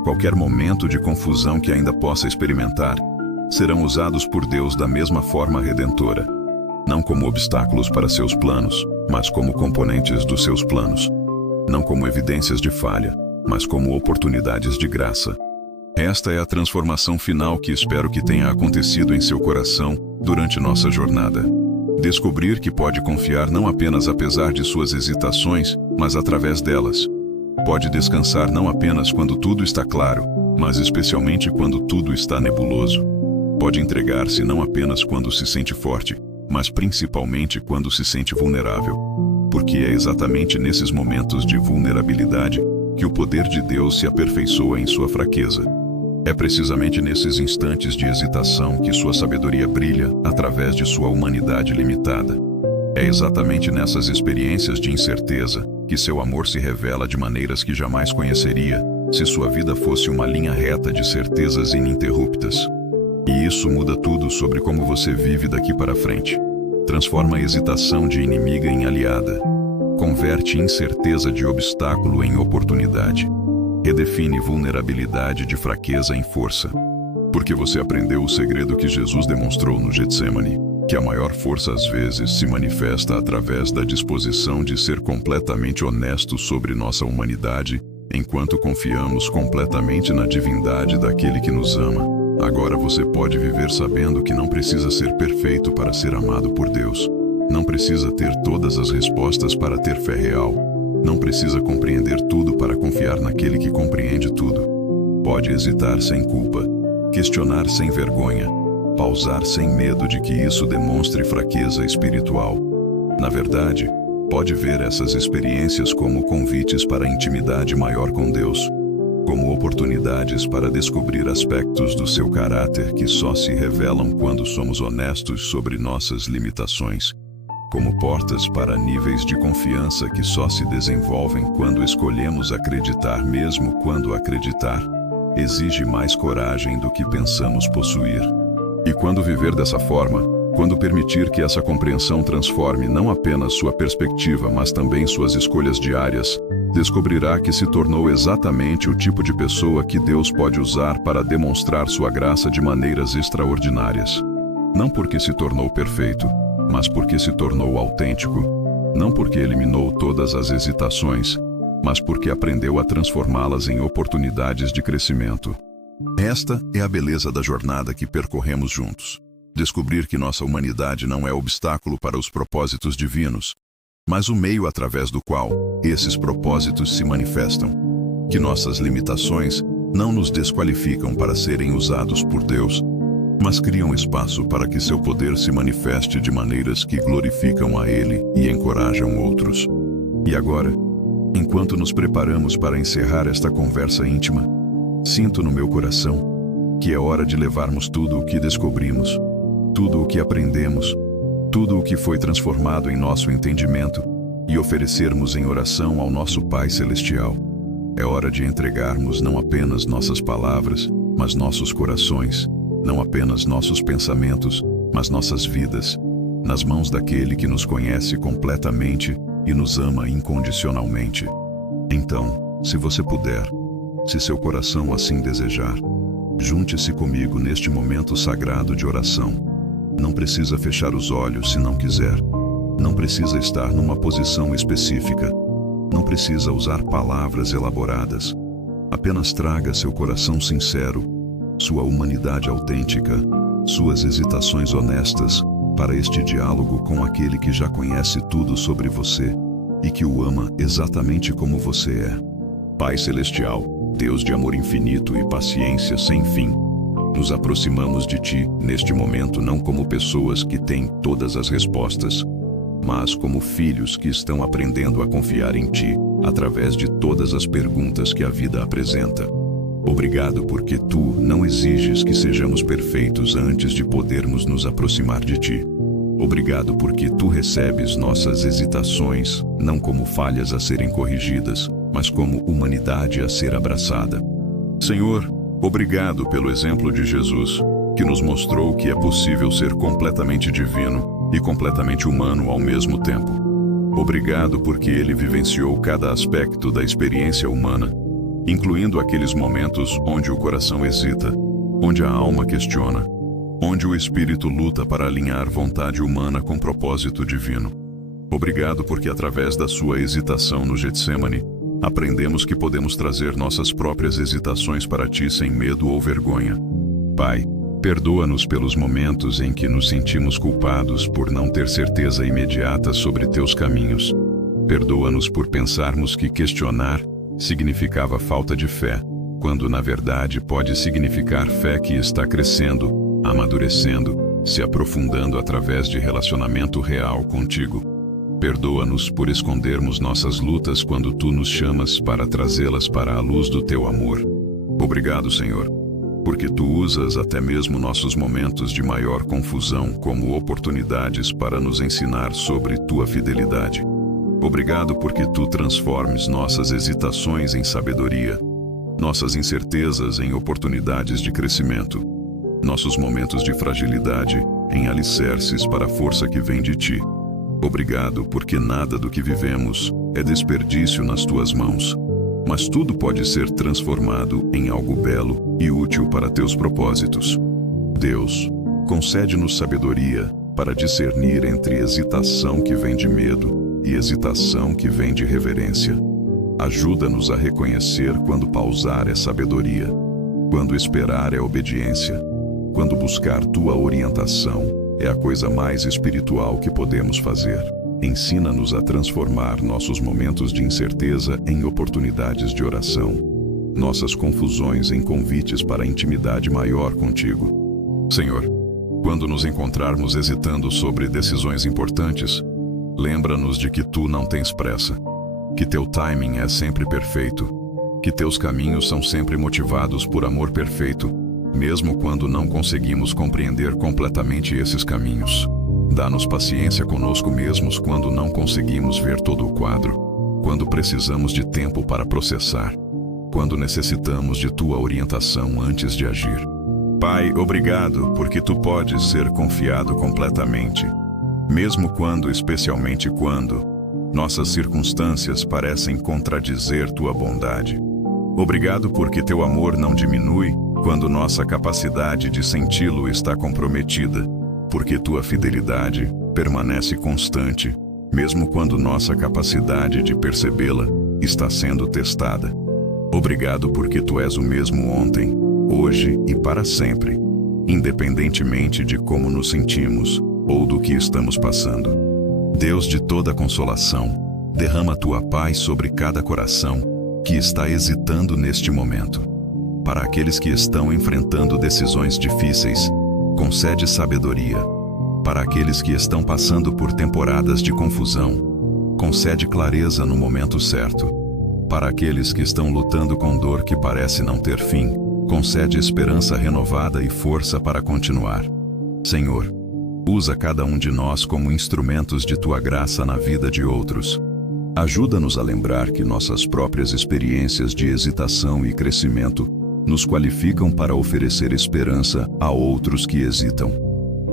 qualquer momento de confusão que ainda possa experimentar, serão usados por Deus da mesma forma redentora, não como obstáculos para seus planos, mas como componentes dos seus planos, não como evidências de falha, mas como oportunidades de graça. Esta é a transformação final que espero que tenha acontecido em seu coração durante nossa jornada. Descobrir que pode confiar não apenas apesar de suas hesitações, mas através delas. Pode descansar não apenas quando tudo está claro, mas especialmente quando tudo está nebuloso. Pode entregar-se não apenas quando se sente forte, mas principalmente quando se sente vulnerável. Porque é exatamente nesses momentos de vulnerabilidade que o poder de Deus se aperfeiçoa em sua fraqueza. É precisamente nesses instantes de hesitação que sua sabedoria brilha através de sua humanidade limitada. É exatamente nessas experiências de incerteza que seu amor se revela de maneiras que jamais conheceria se sua vida fosse uma linha reta de certezas ininterruptas. E isso muda tudo sobre como você vive daqui para frente. Transforma a hesitação de inimiga em aliada. Converte incerteza de obstáculo em oportunidade. Redefine vulnerabilidade de fraqueza em força. Porque você aprendeu o segredo que Jesus demonstrou no Getsemane, que a maior força às vezes se manifesta através da disposição de ser completamente honesto sobre nossa humanidade, enquanto confiamos completamente na divindade daquele que nos ama. Agora você pode viver sabendo que não precisa ser perfeito para ser amado por Deus. Não precisa ter todas as respostas para ter fé real. Não precisa compreender tudo para confiar naquele que compreende tudo. Pode hesitar sem culpa, questionar sem vergonha, pausar sem medo de que isso demonstre fraqueza espiritual. Na verdade, pode ver essas experiências como convites para a intimidade maior com Deus, como oportunidades para descobrir aspectos do seu caráter que só se revelam quando somos honestos sobre nossas limitações, como portas para níveis de confiança que só se desenvolvem quando escolhemos acreditar mesmo quando acreditar exige mais coragem do que pensamos possuir. E quando viver dessa forma, quando permitir que essa compreensão transforme não apenas sua perspectiva, mas também suas escolhas diárias, descobrirá que se tornou exatamente o tipo de pessoa que Deus pode usar para demonstrar sua graça de maneiras extraordinárias. Não porque se tornou perfeito, mas porque se tornou autêntico. Não porque eliminou todas as hesitações, mas porque aprendeu a transformá-las em oportunidades de crescimento. Esta é a beleza da jornada que percorremos juntos. Descobrir que nossa humanidade não é obstáculo para os propósitos divinos, mas o meio através do qual esses propósitos se manifestam. Que nossas limitações não nos desqualificam para serem usados por Deus, mas criam espaço para que seu poder se manifeste de maneiras que glorificam a Ele e encorajam outros. E agora, enquanto nos preparamos para encerrar esta conversa íntima, sinto no meu coração que é hora de levarmos tudo o que descobrimos, tudo o que aprendemos, tudo o que foi transformado em nosso entendimento e oferecermos em oração ao nosso Pai Celestial. É hora de entregarmos não apenas nossas palavras, mas nossos corações, não apenas nossos pensamentos, mas nossas vidas, nas mãos daquele que nos conhece completamente e nos ama incondicionalmente. Então, se você puder, se seu coração assim desejar, junte-se comigo neste momento sagrado de oração. Não precisa fechar os olhos se não quiser. Não precisa estar numa posição específica. Não precisa usar palavras elaboradas. Apenas traga seu coração sincero, sua humanidade autêntica, suas hesitações honestas, para este diálogo com aquele que já conhece tudo sobre você e que o ama exatamente como você é. Pai Celestial, Deus de amor infinito e paciência sem fim, nos aproximamos de Ti neste momento não como pessoas que têm todas as respostas, mas como filhos que estão aprendendo a confiar em Ti através de todas as perguntas que a vida apresenta. Obrigado porque Tu não exiges que sejamos perfeitos antes de podermos nos aproximar de Ti. Obrigado porque Tu recebes nossas hesitações não como falhas a serem corrigidas, mas como humanidade a ser abraçada. Senhor, obrigado pelo exemplo de Jesus, que nos mostrou que é possível ser completamente divino e completamente humano ao mesmo tempo. Obrigado porque Ele vivenciou cada aspecto da experiência humana, incluindo aqueles momentos onde o coração hesita, onde a alma questiona, onde o espírito luta para alinhar vontade humana com propósito divino. Obrigado porque através da sua hesitação no Getsemane, aprendemos que podemos trazer nossas próprias hesitações para Ti sem medo ou vergonha. Pai, perdoa-nos pelos momentos em que nos sentimos culpados por não ter certeza imediata sobre Teus caminhos. Perdoa-nos por pensarmos que questionar significava falta de fé, quando na verdade pode significar fé que está crescendo, amadurecendo, se aprofundando através de relacionamento real contigo. Perdoa-nos por escondermos nossas lutas quando Tu nos chamas para trazê-las para a luz do Teu amor. Obrigado, Senhor, porque Tu usas até mesmo nossos momentos de maior confusão como oportunidades para nos ensinar sobre Tua fidelidade. Obrigado porque Tu transformes nossas hesitações em sabedoria, nossas incertezas em oportunidades de crescimento, nossos momentos de fragilidade em alicerces para a força que vem de Ti. Obrigado porque nada do que vivemos é desperdício nas Tuas mãos, mas tudo pode ser transformado em algo belo e útil para teus propósitos. Deus, concede-nos sabedoria para discernir entre hesitação que vem de medo e hesitação que vem de reverência. Ajuda-nos a reconhecer quando pausar é sabedoria, quando esperar é obediência, quando buscar tua orientação é a coisa mais espiritual que podemos fazer. Ensina-nos a transformar nossos momentos de incerteza em oportunidades de oração, nossas confusões em convites para a intimidade maior contigo. Senhor, quando nos encontrarmos hesitando sobre decisões importantes, lembra-nos de que tu não tens pressa, que teu timing é sempre perfeito, que teus caminhos são sempre motivados por amor perfeito, mesmo quando não conseguimos compreender completamente esses caminhos. Dá-nos paciência conosco mesmos quando não conseguimos ver todo o quadro, quando precisamos de tempo para processar, quando necessitamos de tua orientação antes de agir. Pai, obrigado porque tu podes ser confiado completamente, mesmo quando, especialmente quando, nossas circunstâncias parecem contradizer tua bondade. Obrigado porque teu amor não diminui quando nossa capacidade de senti-lo está comprometida, porque tua fidelidade permanece constante, mesmo quando nossa capacidade de percebê-la está sendo testada. Obrigado porque tu és o mesmo ontem, hoje e para sempre, independentemente de como nos sentimos ou do que estamos passando. Deus de toda consolação, derrama tua paz sobre cada coração que está hesitando neste momento. Para aqueles que estão enfrentando decisões difíceis, concede sabedoria. Para aqueles que estão passando por temporadas de confusão, concede clareza no momento certo. Para aqueles que estão lutando com dor que parece não ter fim, concede esperança renovada e força para continuar. Senhor, usa cada um de nós como instrumentos de tua graça na vida de outros. Ajuda-nos a lembrar que nossas próprias experiências de hesitação e crescimento nos qualificam para oferecer esperança a outros que hesitam.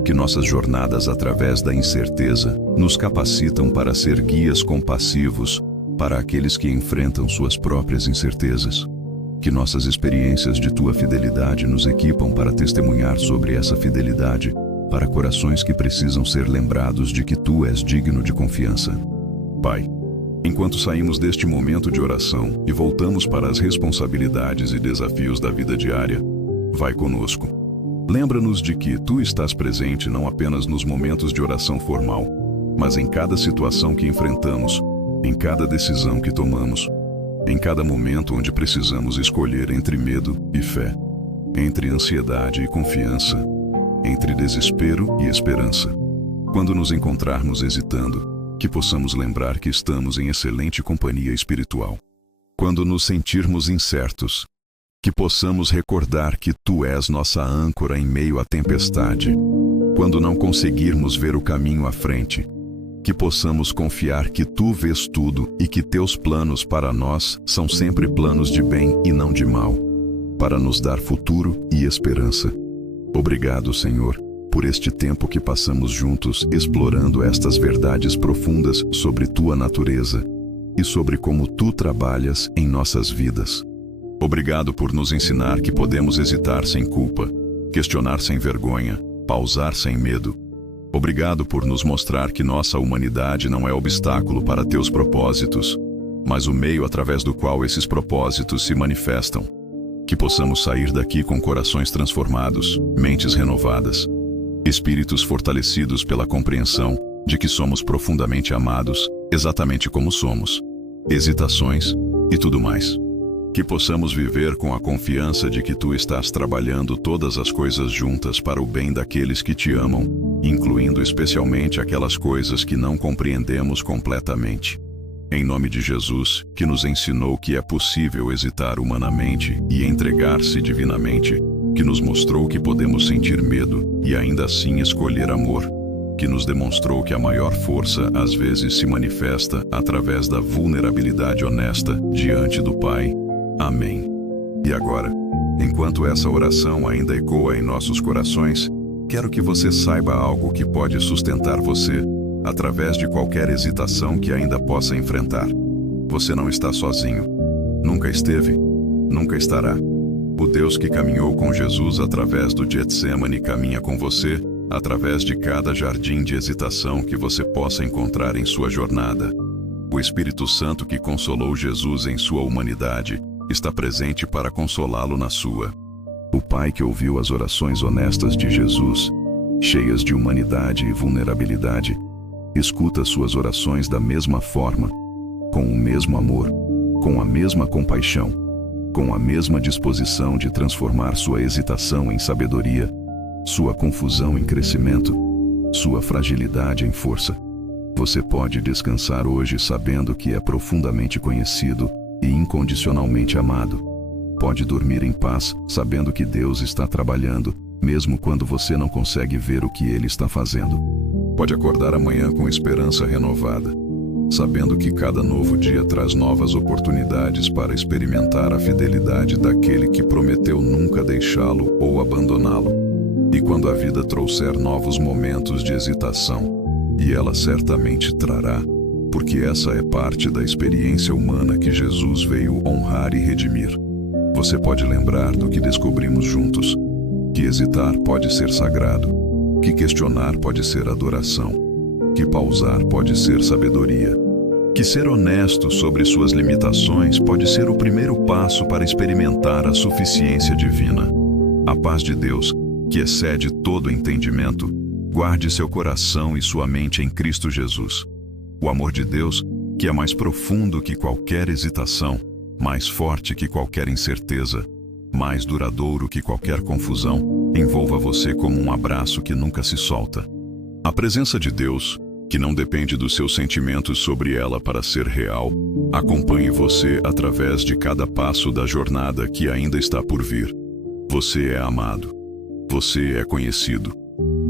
Que nossas jornadas através da incerteza nos capacitam para ser guias compassivos para aqueles que enfrentam suas próprias incertezas. Que nossas experiências de tua fidelidade nos equipam para testemunhar sobre essa fidelidade para corações que precisam ser lembrados de que tu és digno de confiança. Pai, enquanto saímos deste momento de oração e voltamos para as responsabilidades e desafios da vida diária, vai conosco. Lembra-nos de que tu estás presente não apenas nos momentos de oração formal, mas em cada situação que enfrentamos, em cada decisão que tomamos, em cada momento onde precisamos escolher entre medo e fé, entre ansiedade e confiança, entre desespero e esperança. Quando nos encontrarmos hesitando, que possamos lembrar que estamos em excelente companhia espiritual. Quando nos sentirmos incertos, que possamos recordar que tu és nossa âncora em meio à tempestade. Quando não conseguirmos ver o caminho à frente, que possamos confiar que tu vês tudo e que teus planos para nós são sempre planos de bem e não de mal, para nos dar futuro e esperança. Obrigado, Senhor, por este tempo que passamos juntos explorando estas verdades profundas sobre tua natureza e sobre como tu trabalhas em nossas vidas. Obrigado por nos ensinar que podemos hesitar sem culpa, questionar sem vergonha, pausar sem medo. Obrigado por nos mostrar que nossa humanidade não é obstáculo para teus propósitos, mas o meio através do qual esses propósitos se manifestam. Que possamos sair daqui com corações transformados, mentes renovadas, espíritos fortalecidos pela compreensão de que somos profundamente amados, exatamente como somos, hesitações e tudo mais. Que possamos viver com a confiança de que tu estás trabalhando todas as coisas juntas para o bem daqueles que te amam, incluindo especialmente aquelas coisas que não compreendemos completamente. Em nome de Jesus, que nos ensinou que é possível hesitar humanamente e entregar-se divinamente, que nos mostrou que podemos sentir medo e ainda assim escolher amor, que nos demonstrou que a maior força às vezes se manifesta através da vulnerabilidade honesta diante do Pai. Amém. E agora, enquanto essa oração ainda ecoa em nossos corações, quero que você saiba algo que pode sustentar você, através de qualquer hesitação que ainda possa enfrentar. Você não está sozinho. Nunca esteve, nunca estará. O Deus que caminhou com Jesus através do Getsêmani caminha com você, através de cada jardim de hesitação que você possa encontrar em sua jornada. O Espírito Santo que consolou Jesus em sua humanidade está presente para consolá-lo na sua. O Pai que ouviu as orações honestas de Jesus, cheias de humanidade e vulnerabilidade, escuta suas orações da mesma forma, com o mesmo amor, com a mesma compaixão, com a mesma disposição de transformar sua hesitação em sabedoria, sua confusão em crescimento, sua fragilidade em força. Você pode descansar hoje sabendo que é profundamente conhecido e incondicionalmente amado. Pode dormir em paz sabendo que Deus está trabalhando, mesmo quando você não consegue ver o que Ele está fazendo. Pode acordar amanhã com esperança renovada, sabendo que cada novo dia traz novas oportunidades para experimentar a fidelidade daquele que prometeu nunca deixá-lo ou abandoná-lo. E quando a vida trouxer novos momentos de hesitação, e ela certamente trará, porque essa é parte da experiência humana que Jesus veio honrar e redimir, você pode lembrar do que descobrimos juntos, que hesitar pode ser sagrado, que questionar pode ser adoração, que pausar pode ser sabedoria, que ser honesto sobre suas limitações pode ser o primeiro passo para experimentar a suficiência divina. A paz de Deus, que excede todo entendimento, guarde seu coração e sua mente em Cristo Jesus. O amor de Deus, que é mais profundo que qualquer hesitação, mais forte que qualquer incerteza, mais duradouro que qualquer confusão, envolva você como um abraço que nunca se solta. A presença de Deus, que não depende dos seus sentimentos sobre ela para ser real, acompanhe você através de cada passo da jornada que ainda está por vir. Você é amado. Você é conhecido.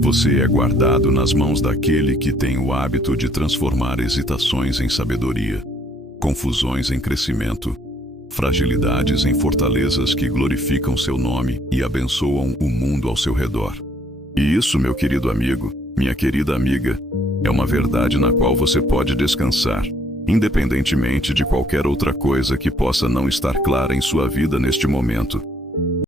Você é guardado nas mãos daquele que tem o hábito de transformar hesitações em sabedoria, confusões em crescimento, fragilidades em fortalezas que glorificam seu nome e abençoam o mundo ao seu redor. E isso, meu querido amigo, minha querida amiga, é uma verdade na qual você pode descansar, independentemente de qualquer outra coisa que possa não estar clara em sua vida neste momento.